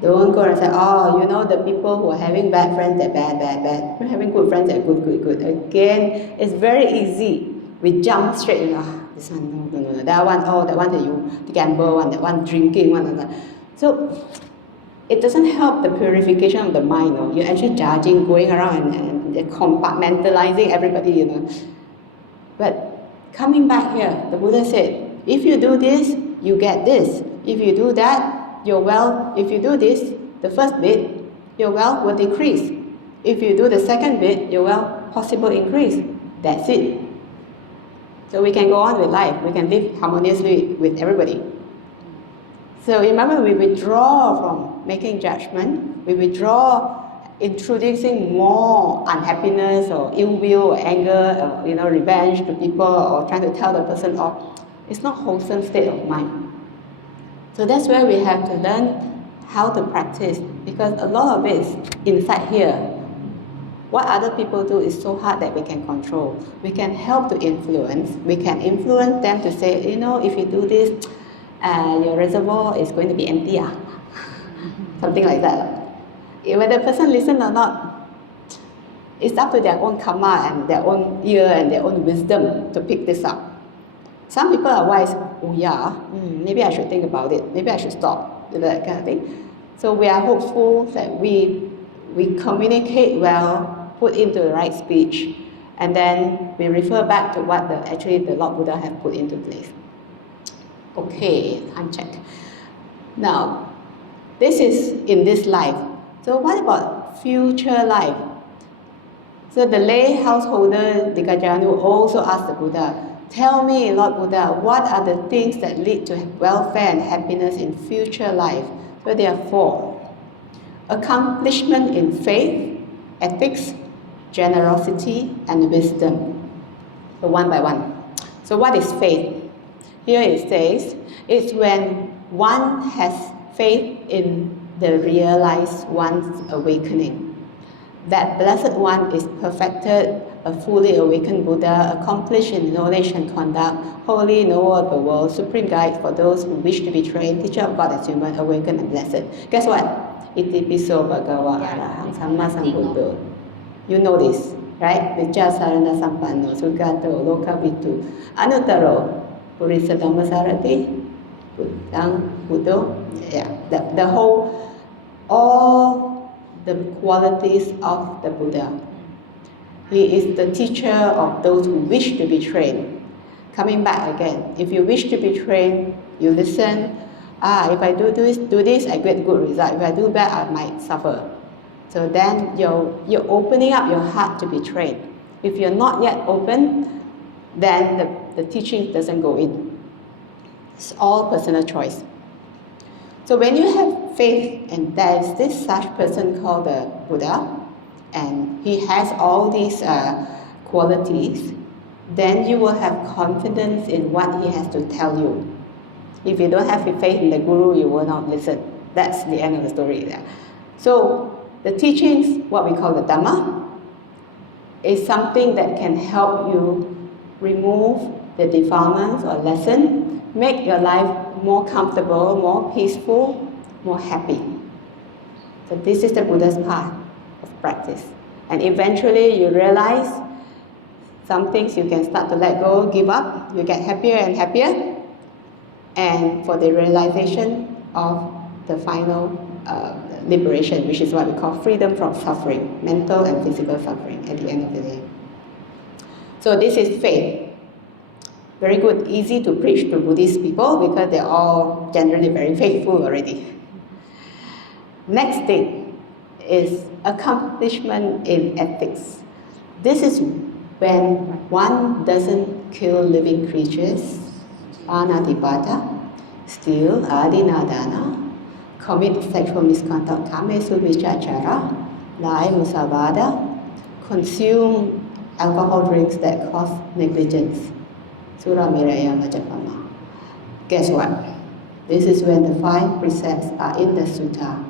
Don't go and say, the people who are having bad friends, they're bad. We're having good friends, they're good. Again, it's very easy. We jump straight, This one, no. That one, that one that you gamble one, that one drinking one. So it doesn't help the purification of the mind. You're actually judging, going around and compartmentalizing everybody. But coming back here, the Buddha said, if you do this, you get this. If you do that, your wealth. If you do this, the first bit, your wealth will decrease. If you do the second bit, your wealth possible increase. That's it. So we can go on with life. We can live harmoniously with everybody. So remember, we withdraw from making judgment. We withdraw introducing more unhappiness or ill will or anger or revenge to people or trying to tell the person off. It's not wholesome state of mind. So that's where we have to learn how to practice, because a lot of it is inside here. What other people do is so hard that we can control. We can help to influence. We can influence them to say, if you do this, your reservoir is going to be empty. Something like that. Whether the person listens or not, it's up to their own karma and their own ear and their own wisdom to pick this up. Some people are wise, maybe I should think about it, maybe I should stop, that kind of thing. So we are hopeful that we communicate well, put into the right speech, and then we refer back to what the Lord Buddha have put into place. Okay, time check. Now, this is in this life. So what about future life? So the lay householder Dīghajāṇu also asked the Buddha, tell me, Lord Buddha, what are the things that lead to welfare and happiness in future life? So there are 4. Accomplishment in faith, ethics, generosity, and wisdom. So one by one. So what is faith? Here it says, it's when one has faith in the realized one's awakening. That blessed one is perfected, a fully awakened Buddha, accomplished in knowledge and conduct, holy, knower of the world, supreme guide for those who wish to be trained, teacher of God as human, awakened and blessed. Guess what? Iti piso bhagava arahang samma sambuddho. You know this, right? Vijjasarana sampanno, sugato, lokavitu, anuttaro, purisa dhammasarati, buddhang, buddho. Yeah, the whole, all the qualities of the Buddha. He is the teacher of those who wish to be trained. Coming back again, if you wish to be trained, you listen. If I do this, I get good result. If I do bad, I might suffer. So then you're opening up your heart to be trained. If you're not yet open, then the teaching doesn't go in. It's all personal choice. So when you have faith, and there is this such person called the Buddha, and he has all these qualities, then you will have confidence in what he has to tell you. If you don't have faith in the Guru, you will not listen. That's the end of the story there. So the teachings, what we call the Dhamma, is something that can help you remove the defilements or lessen, make your life more comfortable, more peaceful, more happy. So this is the Buddha's path of practice. And eventually you realize some things you can start to let go, give up, you get happier and happier. And for the realization of the final liberation, which is what we call freedom from suffering, mental and physical suffering at the end of the day. So this is faith. Very good, easy to preach to Buddhist people because they're all generally very faithful already. Next thing is accomplishment in ethics. This is when one doesn't kill living creatures, anatipata, steal, adinadana, commit sexual misconduct, kamesu vichachara, lie, musavada, consume alcohol drinks that cause negligence. Sura Miraya Majapama. Guess what? This is when the 5 precepts are in the sutta.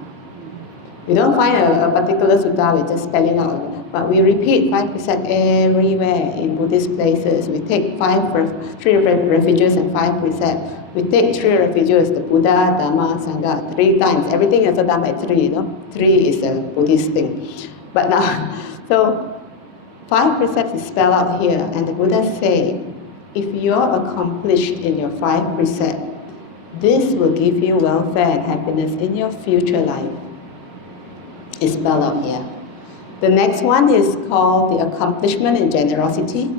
We don't find a particular sutta with just spelling out, but we repeat 5 precepts everywhere in Buddhist places. We take 3 refuges and 5 precepts. We take 3 refuges, the Buddha, Dhamma, Sangha, 3 times. Everything is a Dhamma at 3, 3 is a Buddhist thing. But now, so 5 precepts is spelled out here, and the Buddha say, if you're accomplished in your 5 precepts, this will give you welfare and happiness in your future life. It's spelled out here. The next one is called the accomplishment in generosity.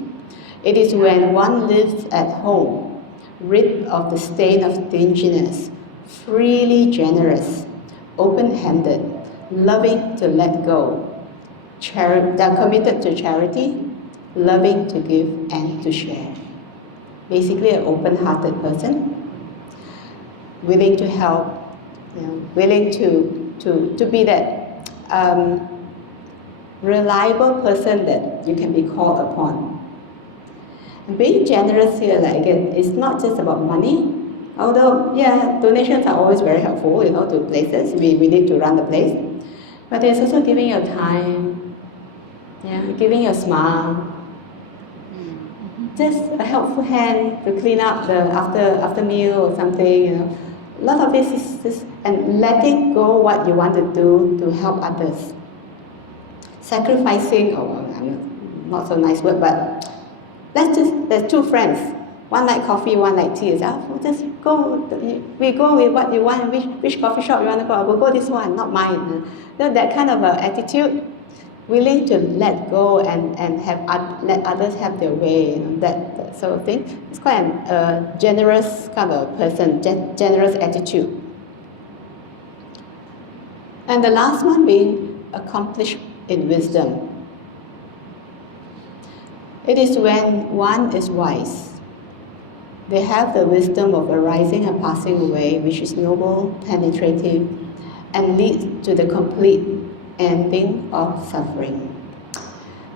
It is when one lives at home, rid of the stain of stinginess, freely generous, open-handed, loving to let go, they're committed to charity, loving to give and to share. Basically, an open-hearted person, willing to help, willing to be that reliable person that you can be called upon. And being generous here, like again, it's not just about money. Although, yeah, donations are always very helpful, to places. We need to run the place. But it's also giving your time, giving your smile, just a helpful hand to clean up the after meal or something. A lot of this is just, and letting go what you want to do to help others. Sacrificing, not so nice word, but there's 2 friends. One like coffee, one like tea. We'll just go. We go with what you want. Which coffee shop you want to go? We'll go this one, not mine. That kind of attitude, willing to let go and let others have their way. That sort of thing. It's quite a generous kind of person, generous attitude. And the last one being accomplished in wisdom. It is when one is wise. They have the wisdom of arising and passing away, which is noble, penetrative, and leads to the complete ending of suffering.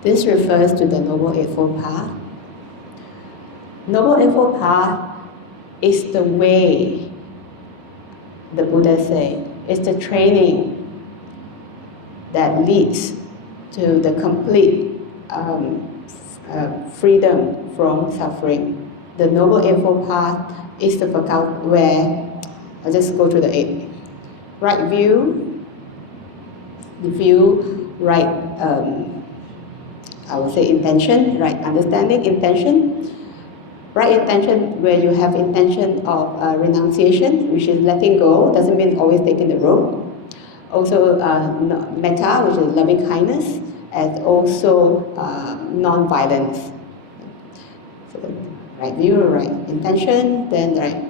This refers to the Noble Eightfold Path. Noble Eightfold Path is the way, the Buddha said, it's the training that leads to the complete freedom from suffering. The Noble Eightfold Path is the faculty where, I'll just go through the 8. Right view, right, I would say intention, right understanding, intention. Right intention, where you have intention of renunciation, which is letting go, doesn't mean always taking the road. Also metta, which is loving kindness, and also non-violence. Right view, right intention, then right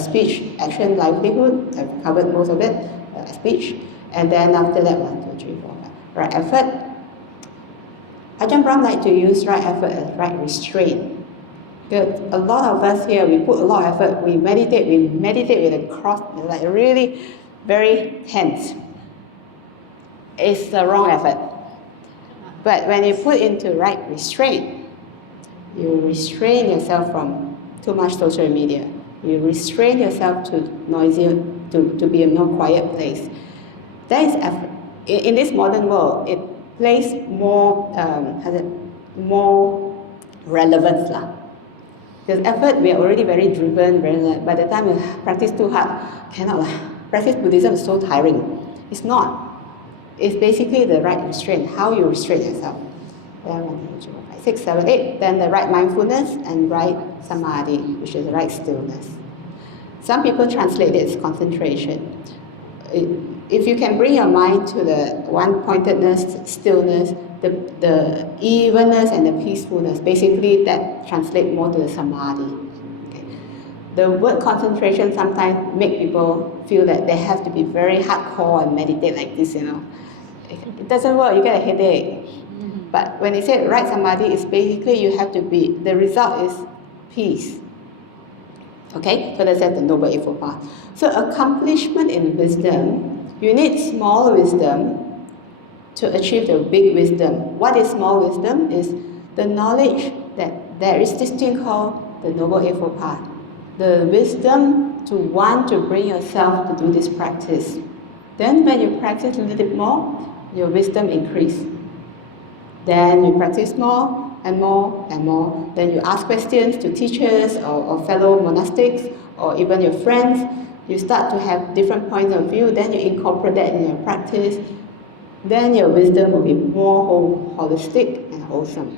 speech, action, livelihood. I've covered most of it. Speech, and then after that 1, 2, 3, 4, 5. Right effort. Ajahn Brahm like to use right effort as right restraint. Because a lot of us here, we put a lot of effort. We meditate with a cross, like really very tense. It's the wrong effort. But when you put into right restraint, you restrain yourself from too much social media. You restrain yourself to noisier, to be a more quiet place. That is effort. In this modern world, it plays more relevance lah. Because effort, we are already very driven. By the time you practice too hard, cannot lah. Practice Buddhism is so tiring. It's not. It's basically the right restraint. How you restrain yourself. 6, 7, 8. Then the right mindfulness and right samadhi, which is the right stillness. Some people translate it as concentration. If you can bring your mind to the one-pointedness, stillness, the evenness and the peacefulness, basically that translates more to the samadhi. Okay. The word concentration sometimes make people feel that they have to be very hardcore and meditate like this, It doesn't work, you get a headache. But when they say right samadhi, it's basically you have to be, the result is peace. Okay, so that's the Noble Eightfold Path. So accomplishment in wisdom, you need small wisdom to achieve the big wisdom. What is small wisdom? Is the knowledge that there is this thing called the Noble Eightfold Path. The wisdom to want to bring yourself to do this practice. Then when you practice a little bit more, your wisdom increases. Then you practice more and more and more. Then you ask questions to teachers or fellow monastics or even your friends. You start to have different points of view. Then you incorporate that in your practice. Then your wisdom will be more holistic and wholesome.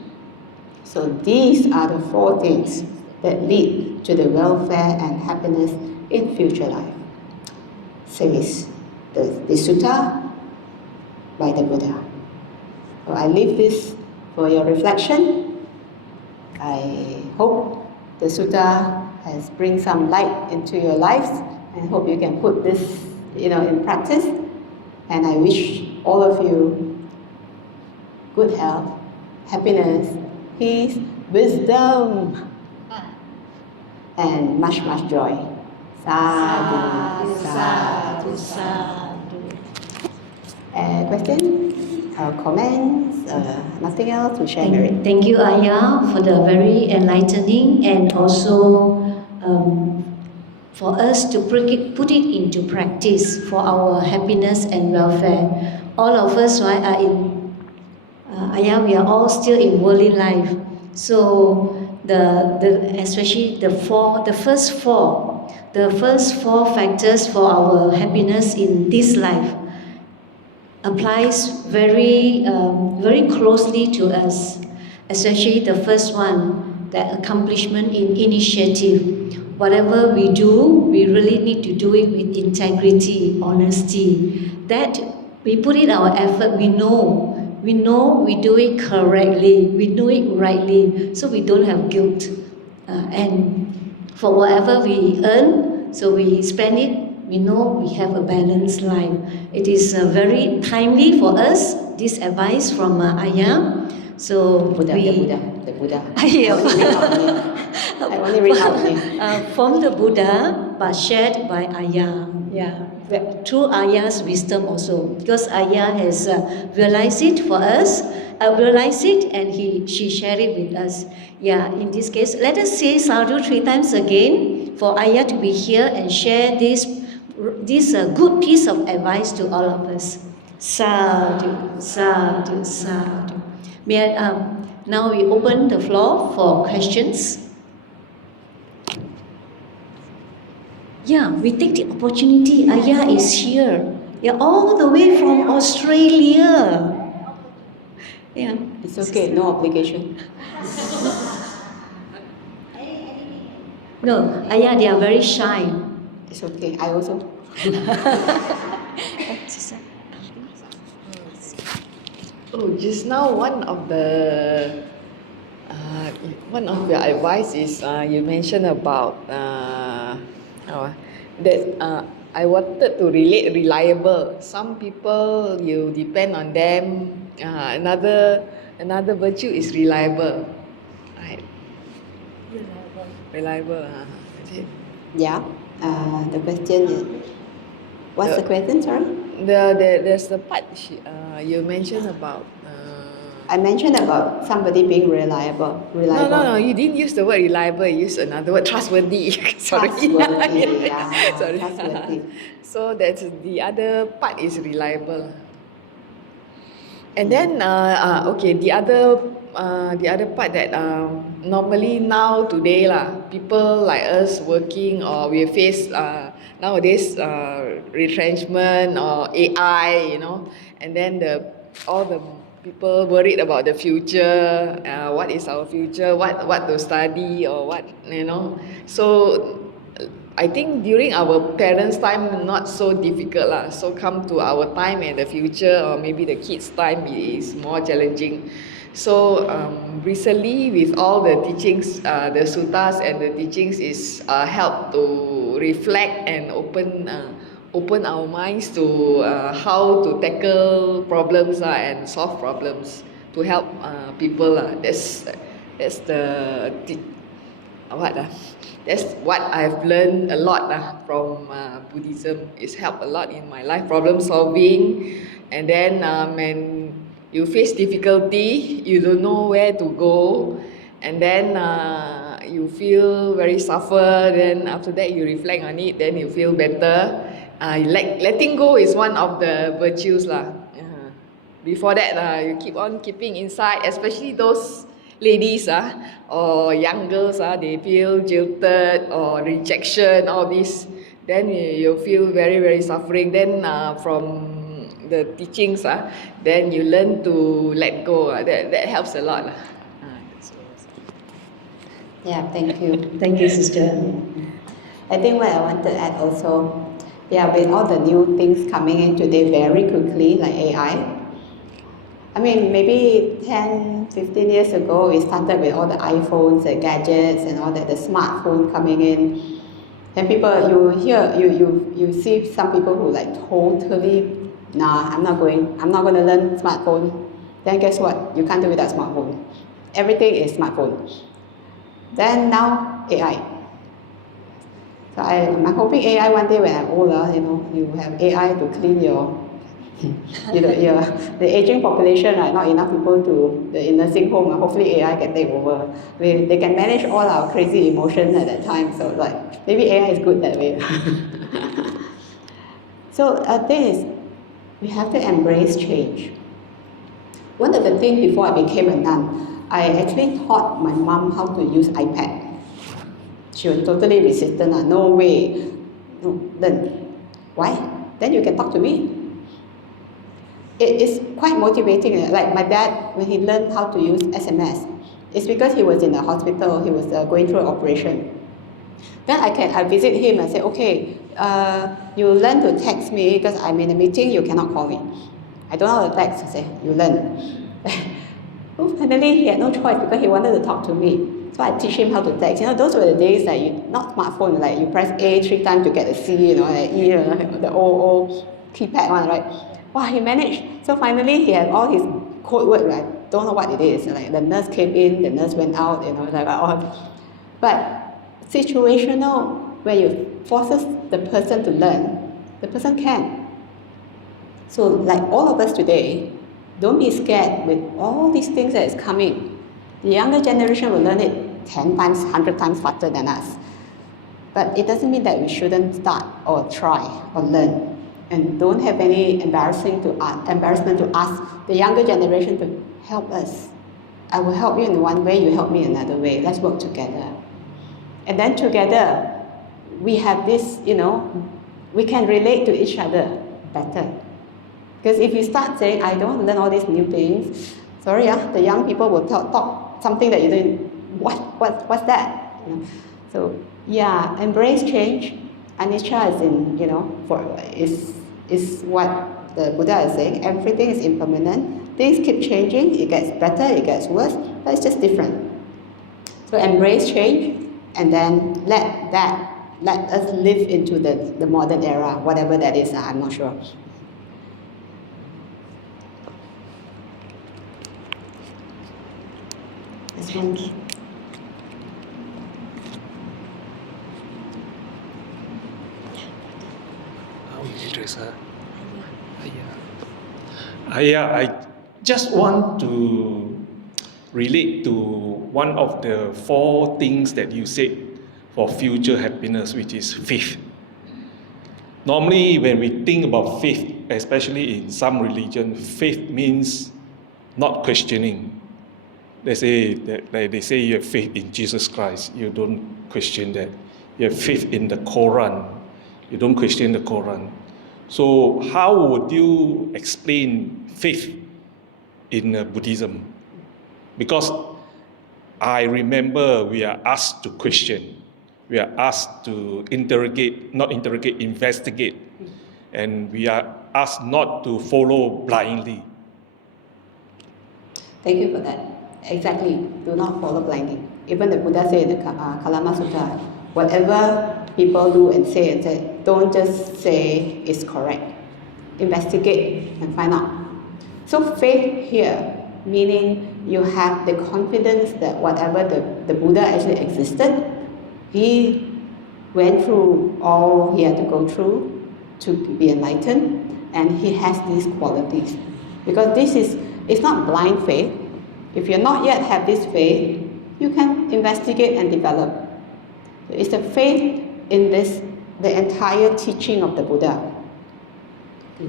So these are the 4 things that lead to the welfare and happiness in future life, says the sutta by the Buddha. So I leave this for your reflection. I hope the sutta has bring some light into your lives, and hope you can put this, in practice. And I wish all of you good health, happiness, peace, wisdom, and much, much joy. Sadhu, sadhu, sadhu. Questions? Comments? Nothing else to share, Mary? Thank you, Ayah, for the very enlightening and also for us to put it into practice for our happiness and welfare. All of us, right, are in Ayah, we are all still in worldly life. So especially the first four factors for our happiness in this life applies very closely to us, especially the first one, that accomplishment in initiative. Whatever we do, we really need to do it with integrity, honesty. That we put in our effort, we know we do it correctly, we do it rightly, so we don't have guilt. And for whatever we earn, so we spend it, we know we have a balanced life. It is very timely for us, this advice from Ayah. So The Buddha. I only read out only. From the Buddha, but shared by Ayah. Yeah, through Ayah's wisdom also, because Ayah has realized it for us, realized it, and she shared it with us. Yeah, in this case, let us say sadhu 3 times again for Ayah to be here and share this good piece of advice to all of us. Sadhu, sadhu, sadhu. Now we open the floor for questions. Yeah, we take the opportunity. Ayah is here. Yeah, all the way from Australia. Yeah. It's okay, no obligation. No, Ayah, they are very shy. It's okay, I also. Oh, just now one of your advice is you mentioned about that I wanted to relate reliable. Some people you depend on them. Another virtue is reliable. Right. Reliable. Is it? Yeah. The question is, what's the question, sorry? There's the part you mentioned about. I mentioned about somebody being reliable. No, you didn't use the word reliable, you used another word, trustworthy. Sorry. Trustworthy, yeah. Sorry. Trustworthy. So that's the other part is reliable. And then okay, the other part that normally today people like us working, or we face nowadays retrenchment or AI, and then all the people worried about the future. What is our future? What to study, or what, So I think during our parents' time not so difficult lah. So come to our time and the future, or maybe the kids' time is more challenging. So recently with all the teachings, the suttas and the teachings is help to reflect and open our minds to how to tackle problems and solve problems to help people That's that's what I've learned a lot from Buddhism. It's helped a lot in my life, problem solving. And then when you face difficulty, you don't know where to go, and then you feel very suffer. Then after that you reflect on it, then you feel better. Letting go is one of the virtues lah. Before that you keep on keeping inside, especially those ladies or young girls they feel jilted or rejection, all this, then you feel very, very suffering. Then from the teachings then you learn to let go. That helps a lot. Yeah, thank you. Thank you, sister. I think what I wanted to add also, with all the new things coming in today very quickly, like AI. I mean, maybe 10, 15 years ago, we started with all the iPhones, the gadgets, and all that, the smartphone coming in. And people, you see some people who like totally, nah, I'm not going to learn smartphone. Then guess what? You can't do without smartphone. Everything is smartphone. Then now, AI. So I'm hoping AI one day when I'm older, you have AI to clean the aging population, right? Not enough people in nursing home. Hopefully AI can take over. They can manage all our crazy emotions at that time. So like maybe AI is good that way. So the thing is, we have to embrace change. One of the things before I became a nun, I actually taught my mom how to use iPad. She was totally resistant. No way. No, then why? Then you can talk to me. It is quite motivating. Like my dad, when he learned how to use SMS, it's because he was in the hospital. He was going through an operation. Then I visit him and say, okay, you learn to text me because I'm in a meeting. You cannot call me. I don't know how to text. I say, you learn. Well, finally, he had no choice because he wanted to talk to me. So I teach him how to text. Those were the days that not smartphone, like you press A 3 times to get a C, like E, the old keypad one, right? Wow, he managed. So finally, he had all his code word, right? Don't know what it is. Like the nurse came in, the nurse went out, like all. But situational, where you forces the person to learn, the person can. So like all of us today, don't be scared with all these things that is coming. The younger generation will learn it 10 times, 100 times faster than us. But it doesn't mean that we shouldn't start or try or learn. And don't have any embarrassment to ask the younger generation to help us. I will help you in one way, you help me another way. Let's work together. And then together, we have this, we can relate to each other better. Because if you start saying, I don't want to learn all these new things, sorry, the young people will talk something that you didn't, what's that? So yeah, embrace change. Anicca is is what the Buddha is saying. Everything is impermanent. Things keep changing. It gets better, it gets worse, but it's just different. So embrace change, and then let us live into the modern era, whatever that is. I'm not sure. Thank you. I just want to relate to one of the 4 things that you said for future happiness, which is faith. Normally, when we think about faith, especially in some religion, faith means not questioning. They say you have faith in Jesus Christ, you don't question that. You have faith in the Quran, you don't question the Quran. So how would you explain faith in Buddhism? Because I remember we are asked to question, we are asked to investigate, and we are asked not to follow blindly. Thank you for that. Exactly. Do not follow blindly. Even the Buddha said in the Kalama Sutta, whatever people do and say, don't just say it's correct. Investigate and find out. So faith here, meaning you have the confidence that whatever the Buddha actually existed, he went through all he had to go through to be enlightened, and he has these qualities. Because it's not blind faith. If you're not yet have this faith, you can investigate and develop. It's the faith in the entire teaching of the Buddha.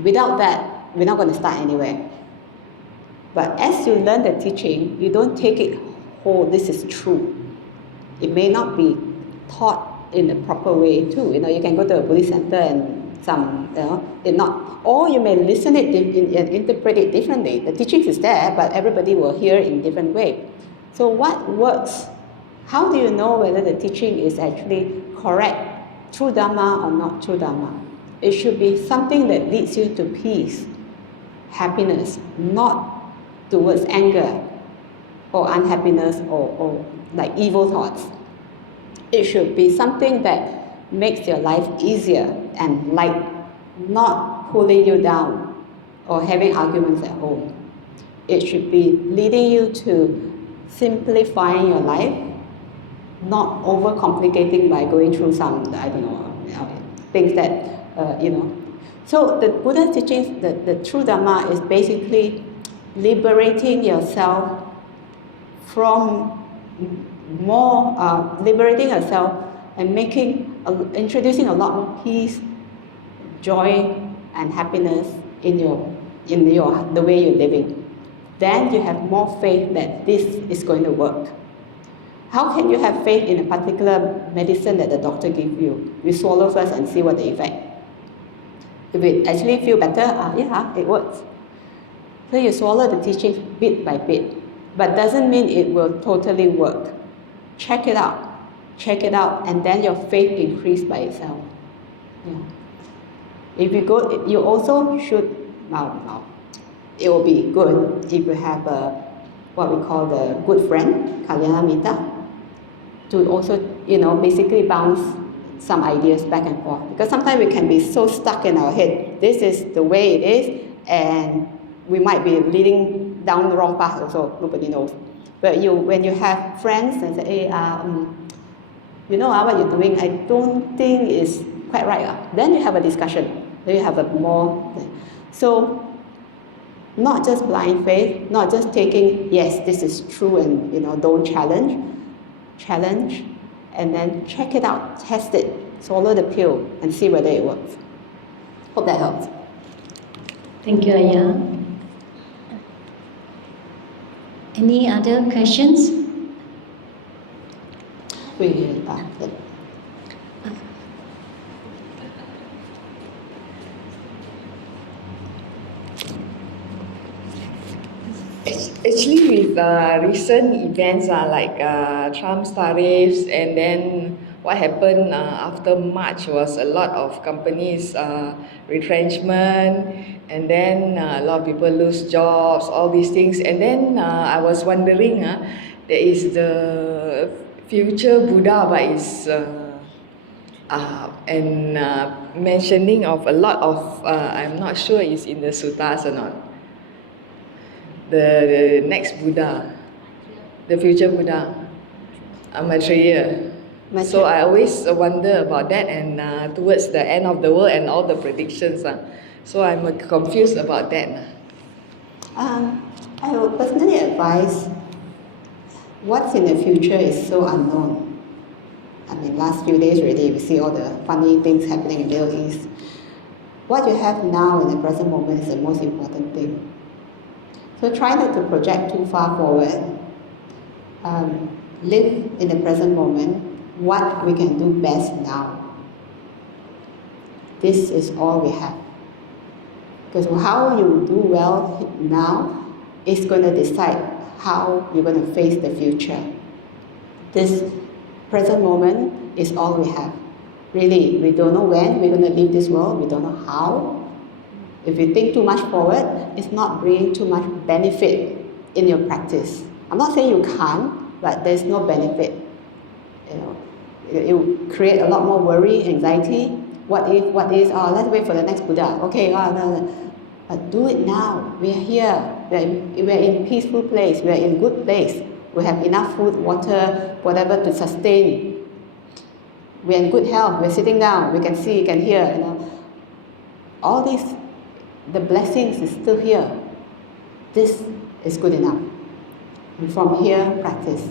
Without that, we're not going to start anywhere. But as you learn the teaching, you don't take it, oh, this is true. It may not be taught in the proper way too. You can go to a Buddhist center and it not, or you may listen it and interpret it differently. The teaching is there, but everybody will hear in different way. So what works? How do you know whether the teaching is actually correct, true Dhamma or not true Dhamma? It should be something that leads you to peace, happiness, not towards anger or unhappiness or like evil thoughts. It should be something that makes your life easier and light, not pulling you down or having arguments at home. It should be leading you to simplifying your life, not overcomplicating by going through some, I don't know, things that, So the Buddha's teachings, the true Dhamma is basically liberating yourself from liberating yourself and introducing a lot more peace, joy, and happiness in the way you're living. Then you have more faith that this is going to work. How can you have faith in a particular medicine that the doctor gives you? You swallow first and see what the effect. If it actually feel better, yeah, it works. So you swallow the teaching bit by bit, but doesn't mean it will totally work. Check it out, and then your faith increase by itself. Yeah. If you go, you also should, it will be good if you have what we call the good friend, Kalyana Mitta, to also, basically bounce some ideas back and forth. Because sometimes we can be so stuck in our head, this is the way it is, and we might be leading down the wrong path also, nobody knows. But when you have friends and say, hey, what you're doing, I don't think is quite right. Then you have a discussion. Then you have a more. So, not just blind faith, not just taking, yes, this is true and, don't challenge, and then check it out, test it, swallow the pill and see whether it works. Hope that helps. Thank you, Ayah. Any other questions? Actually, with recent events like Trump's tariffs, and then what happened after March was a lot of companies retrenchment, and then a lot of people lose jobs, all these things. And then I was wondering, there is the future Buddha, but is and mentioning of a lot of I'm not sure is in the suttas or not. The next Buddha, the future Buddha, Maitreya. So I always wonder about that, and towards the end of the world and all the predictions. So I'm confused about that. I would personally advise what's in the future is so unknown. I mean, last few days already, we see all the funny things happening in the Middle East. What you have now in the present moment is the most important thing. So try not to project too far forward. Live in the present moment, what we can do best now. This is all we have. Because how you do well now is going to decide how you're going to face the future. This present moment is all we have. Really, we don't know when we're going to leave this world, we don't know how. If you think too much forward, it's not bringing too much benefit in your practice. I'm not saying you can't, but there's no benefit. It will create a lot more worry, anxiety. What is, let's wait for the next Buddha. Okay, no. But do it now. We are here. We're in a peaceful place. We're in a good place. We have enough food, water, whatever to sustain. We're in good health. We're sitting down. We can see, can hear. All these, the blessings is still here. This is good enough. And from here, practice.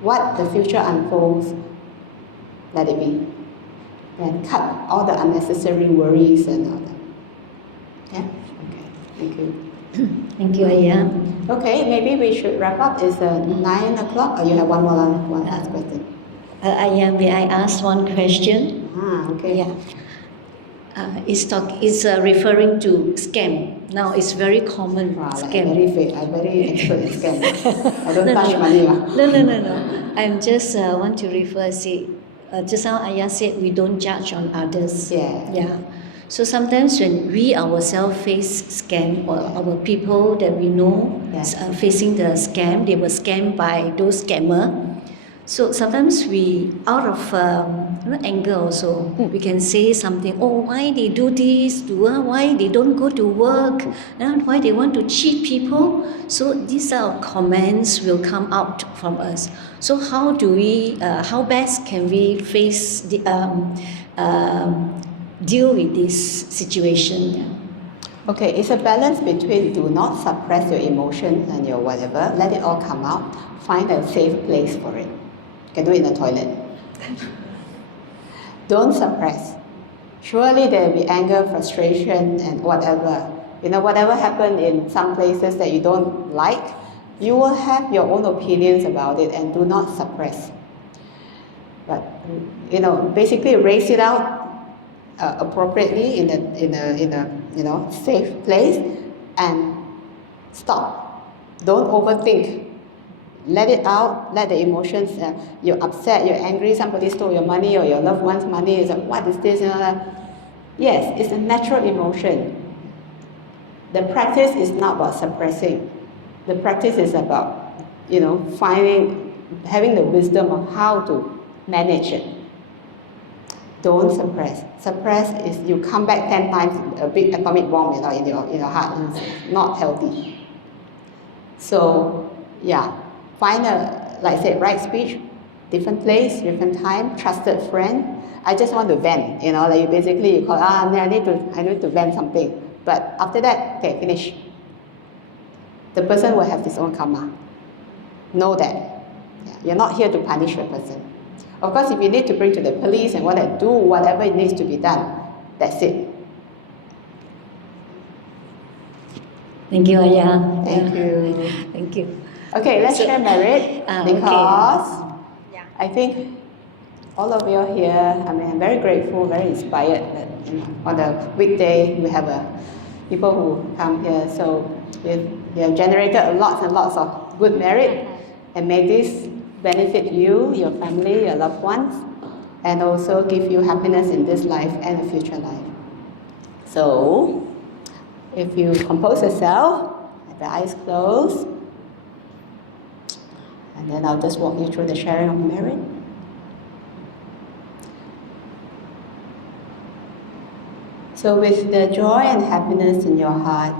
What the future unfolds, let it be. And cut all the unnecessary worries and all that. Yeah? Okay. Thank you. Thank you, Ayah. Okay, maybe we should wrap up. It's 9 o'clock, or you have one last question? Ayah, may I ask one question? Okay. Yeah. It's referring to scam. Now it's very common scam. I'm very expert in scam. I don't touch money. No. I'm just want to refer. Just now Ayah said we don't judge on others. Yeah. So sometimes when we ourselves face scam, or our people that we know facing the scam, they were scammed by those scammer. So sometimes we, out of anger also, we can say something, oh, why they do this, why they don't go to work, why they want to cheat people. So these are comments will come out from us. So how do we, how best can we face, deal with this situation? Okay, it's a balance between do not suppress your emotions and your whatever, let it all come out, find a safe place for it. You can do it in the toilet. Don't suppress. Surely there will be anger, frustration, and whatever. Whatever happened in some places that you don't like, you will have your own opinions about it, and do not suppress. But basically raise it out appropriately in a safe place, and stop. Don't overthink. Let it out, let the emotions, you're upset, you're angry, somebody stole your money or your loved one's money, it's like, what is this? Yes, it's a natural emotion. The practice is not about suppressing. The practice is about, having the wisdom of how to manage it. Don't suppress. Suppress is you come back 10 times, a big atomic bomb in your heart. It's not healthy. So, find like I said, right speech, different place, different time, trusted friend. I just want to vent, like you call, I need to vent something. But after that, okay, finish. The person will have his own karma. Know that. You're not here to punish the person. Of course, if you need to bring to the police and do whatever it needs to be done, that's it. Thank you, Ayah. Thank you. Thank you. Okay, let's share merit, because Yeah. I think all of you are here. I'm very grateful, very inspired that on the weekday we have people who come here. So we have generated lots and lots of good merit, and may this benefit you, your family, your loved ones, and also give you happiness in this life and a future life. So, if you compose yourself, have your eyes closed, and then I'll just walk you through the sharing of merit. So with the joy and happiness in your heart,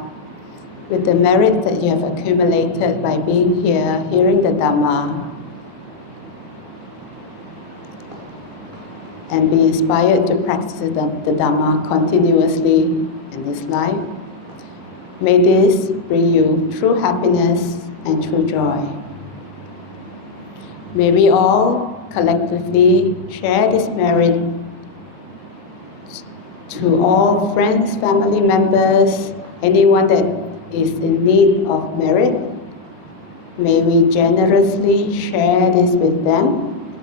with the merit that you have accumulated by being here, hearing the Dhamma, and be inspired to practice the Dhamma continuously in this life, may this bring you true happiness and true joy. May we all collectively share this merit to all friends, family members, anyone that is in need of merit. May we generously share this with them.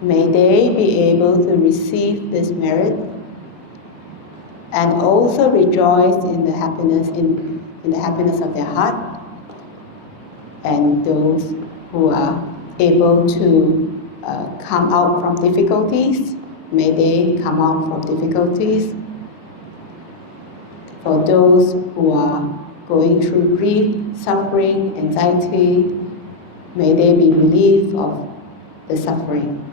May they be able to receive this merit and also rejoice in the happiness of their heart. And those who are able to come out from difficulties, may they come out from difficulties. For those who are going through grief, suffering, anxiety, may they be relieved of the suffering.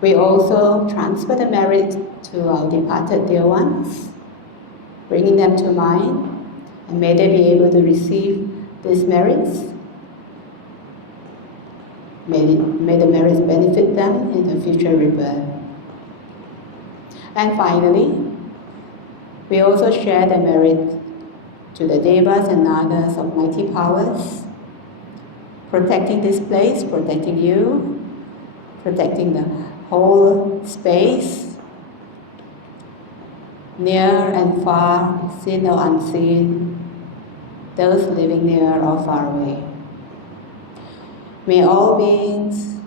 We also transfer the merit to our departed dear ones, bringing them to mind, and may they be able to receive these merits. May the merits benefit them in the future rebirth. And finally, we also share the merit to the devas and nagas of mighty powers, protecting this place, protecting you, protecting the whole space, near and far, seen or unseen, those living near or far away. May all beings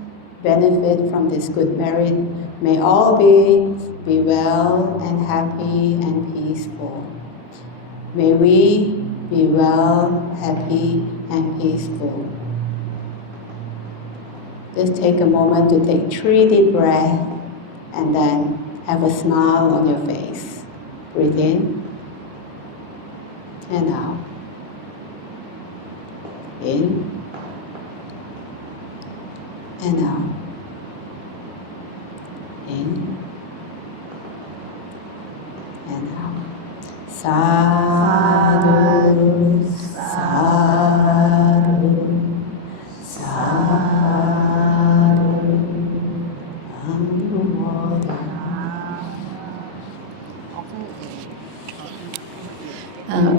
benefit from this good merit. May all beings be well and happy and peaceful. May we be well, happy and peaceful. Just take a moment to take 3 deep breaths and then have a smile on your face. Breathe in and out. In and out. In and out. Sadhu, sadhu, sadhu.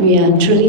We are truly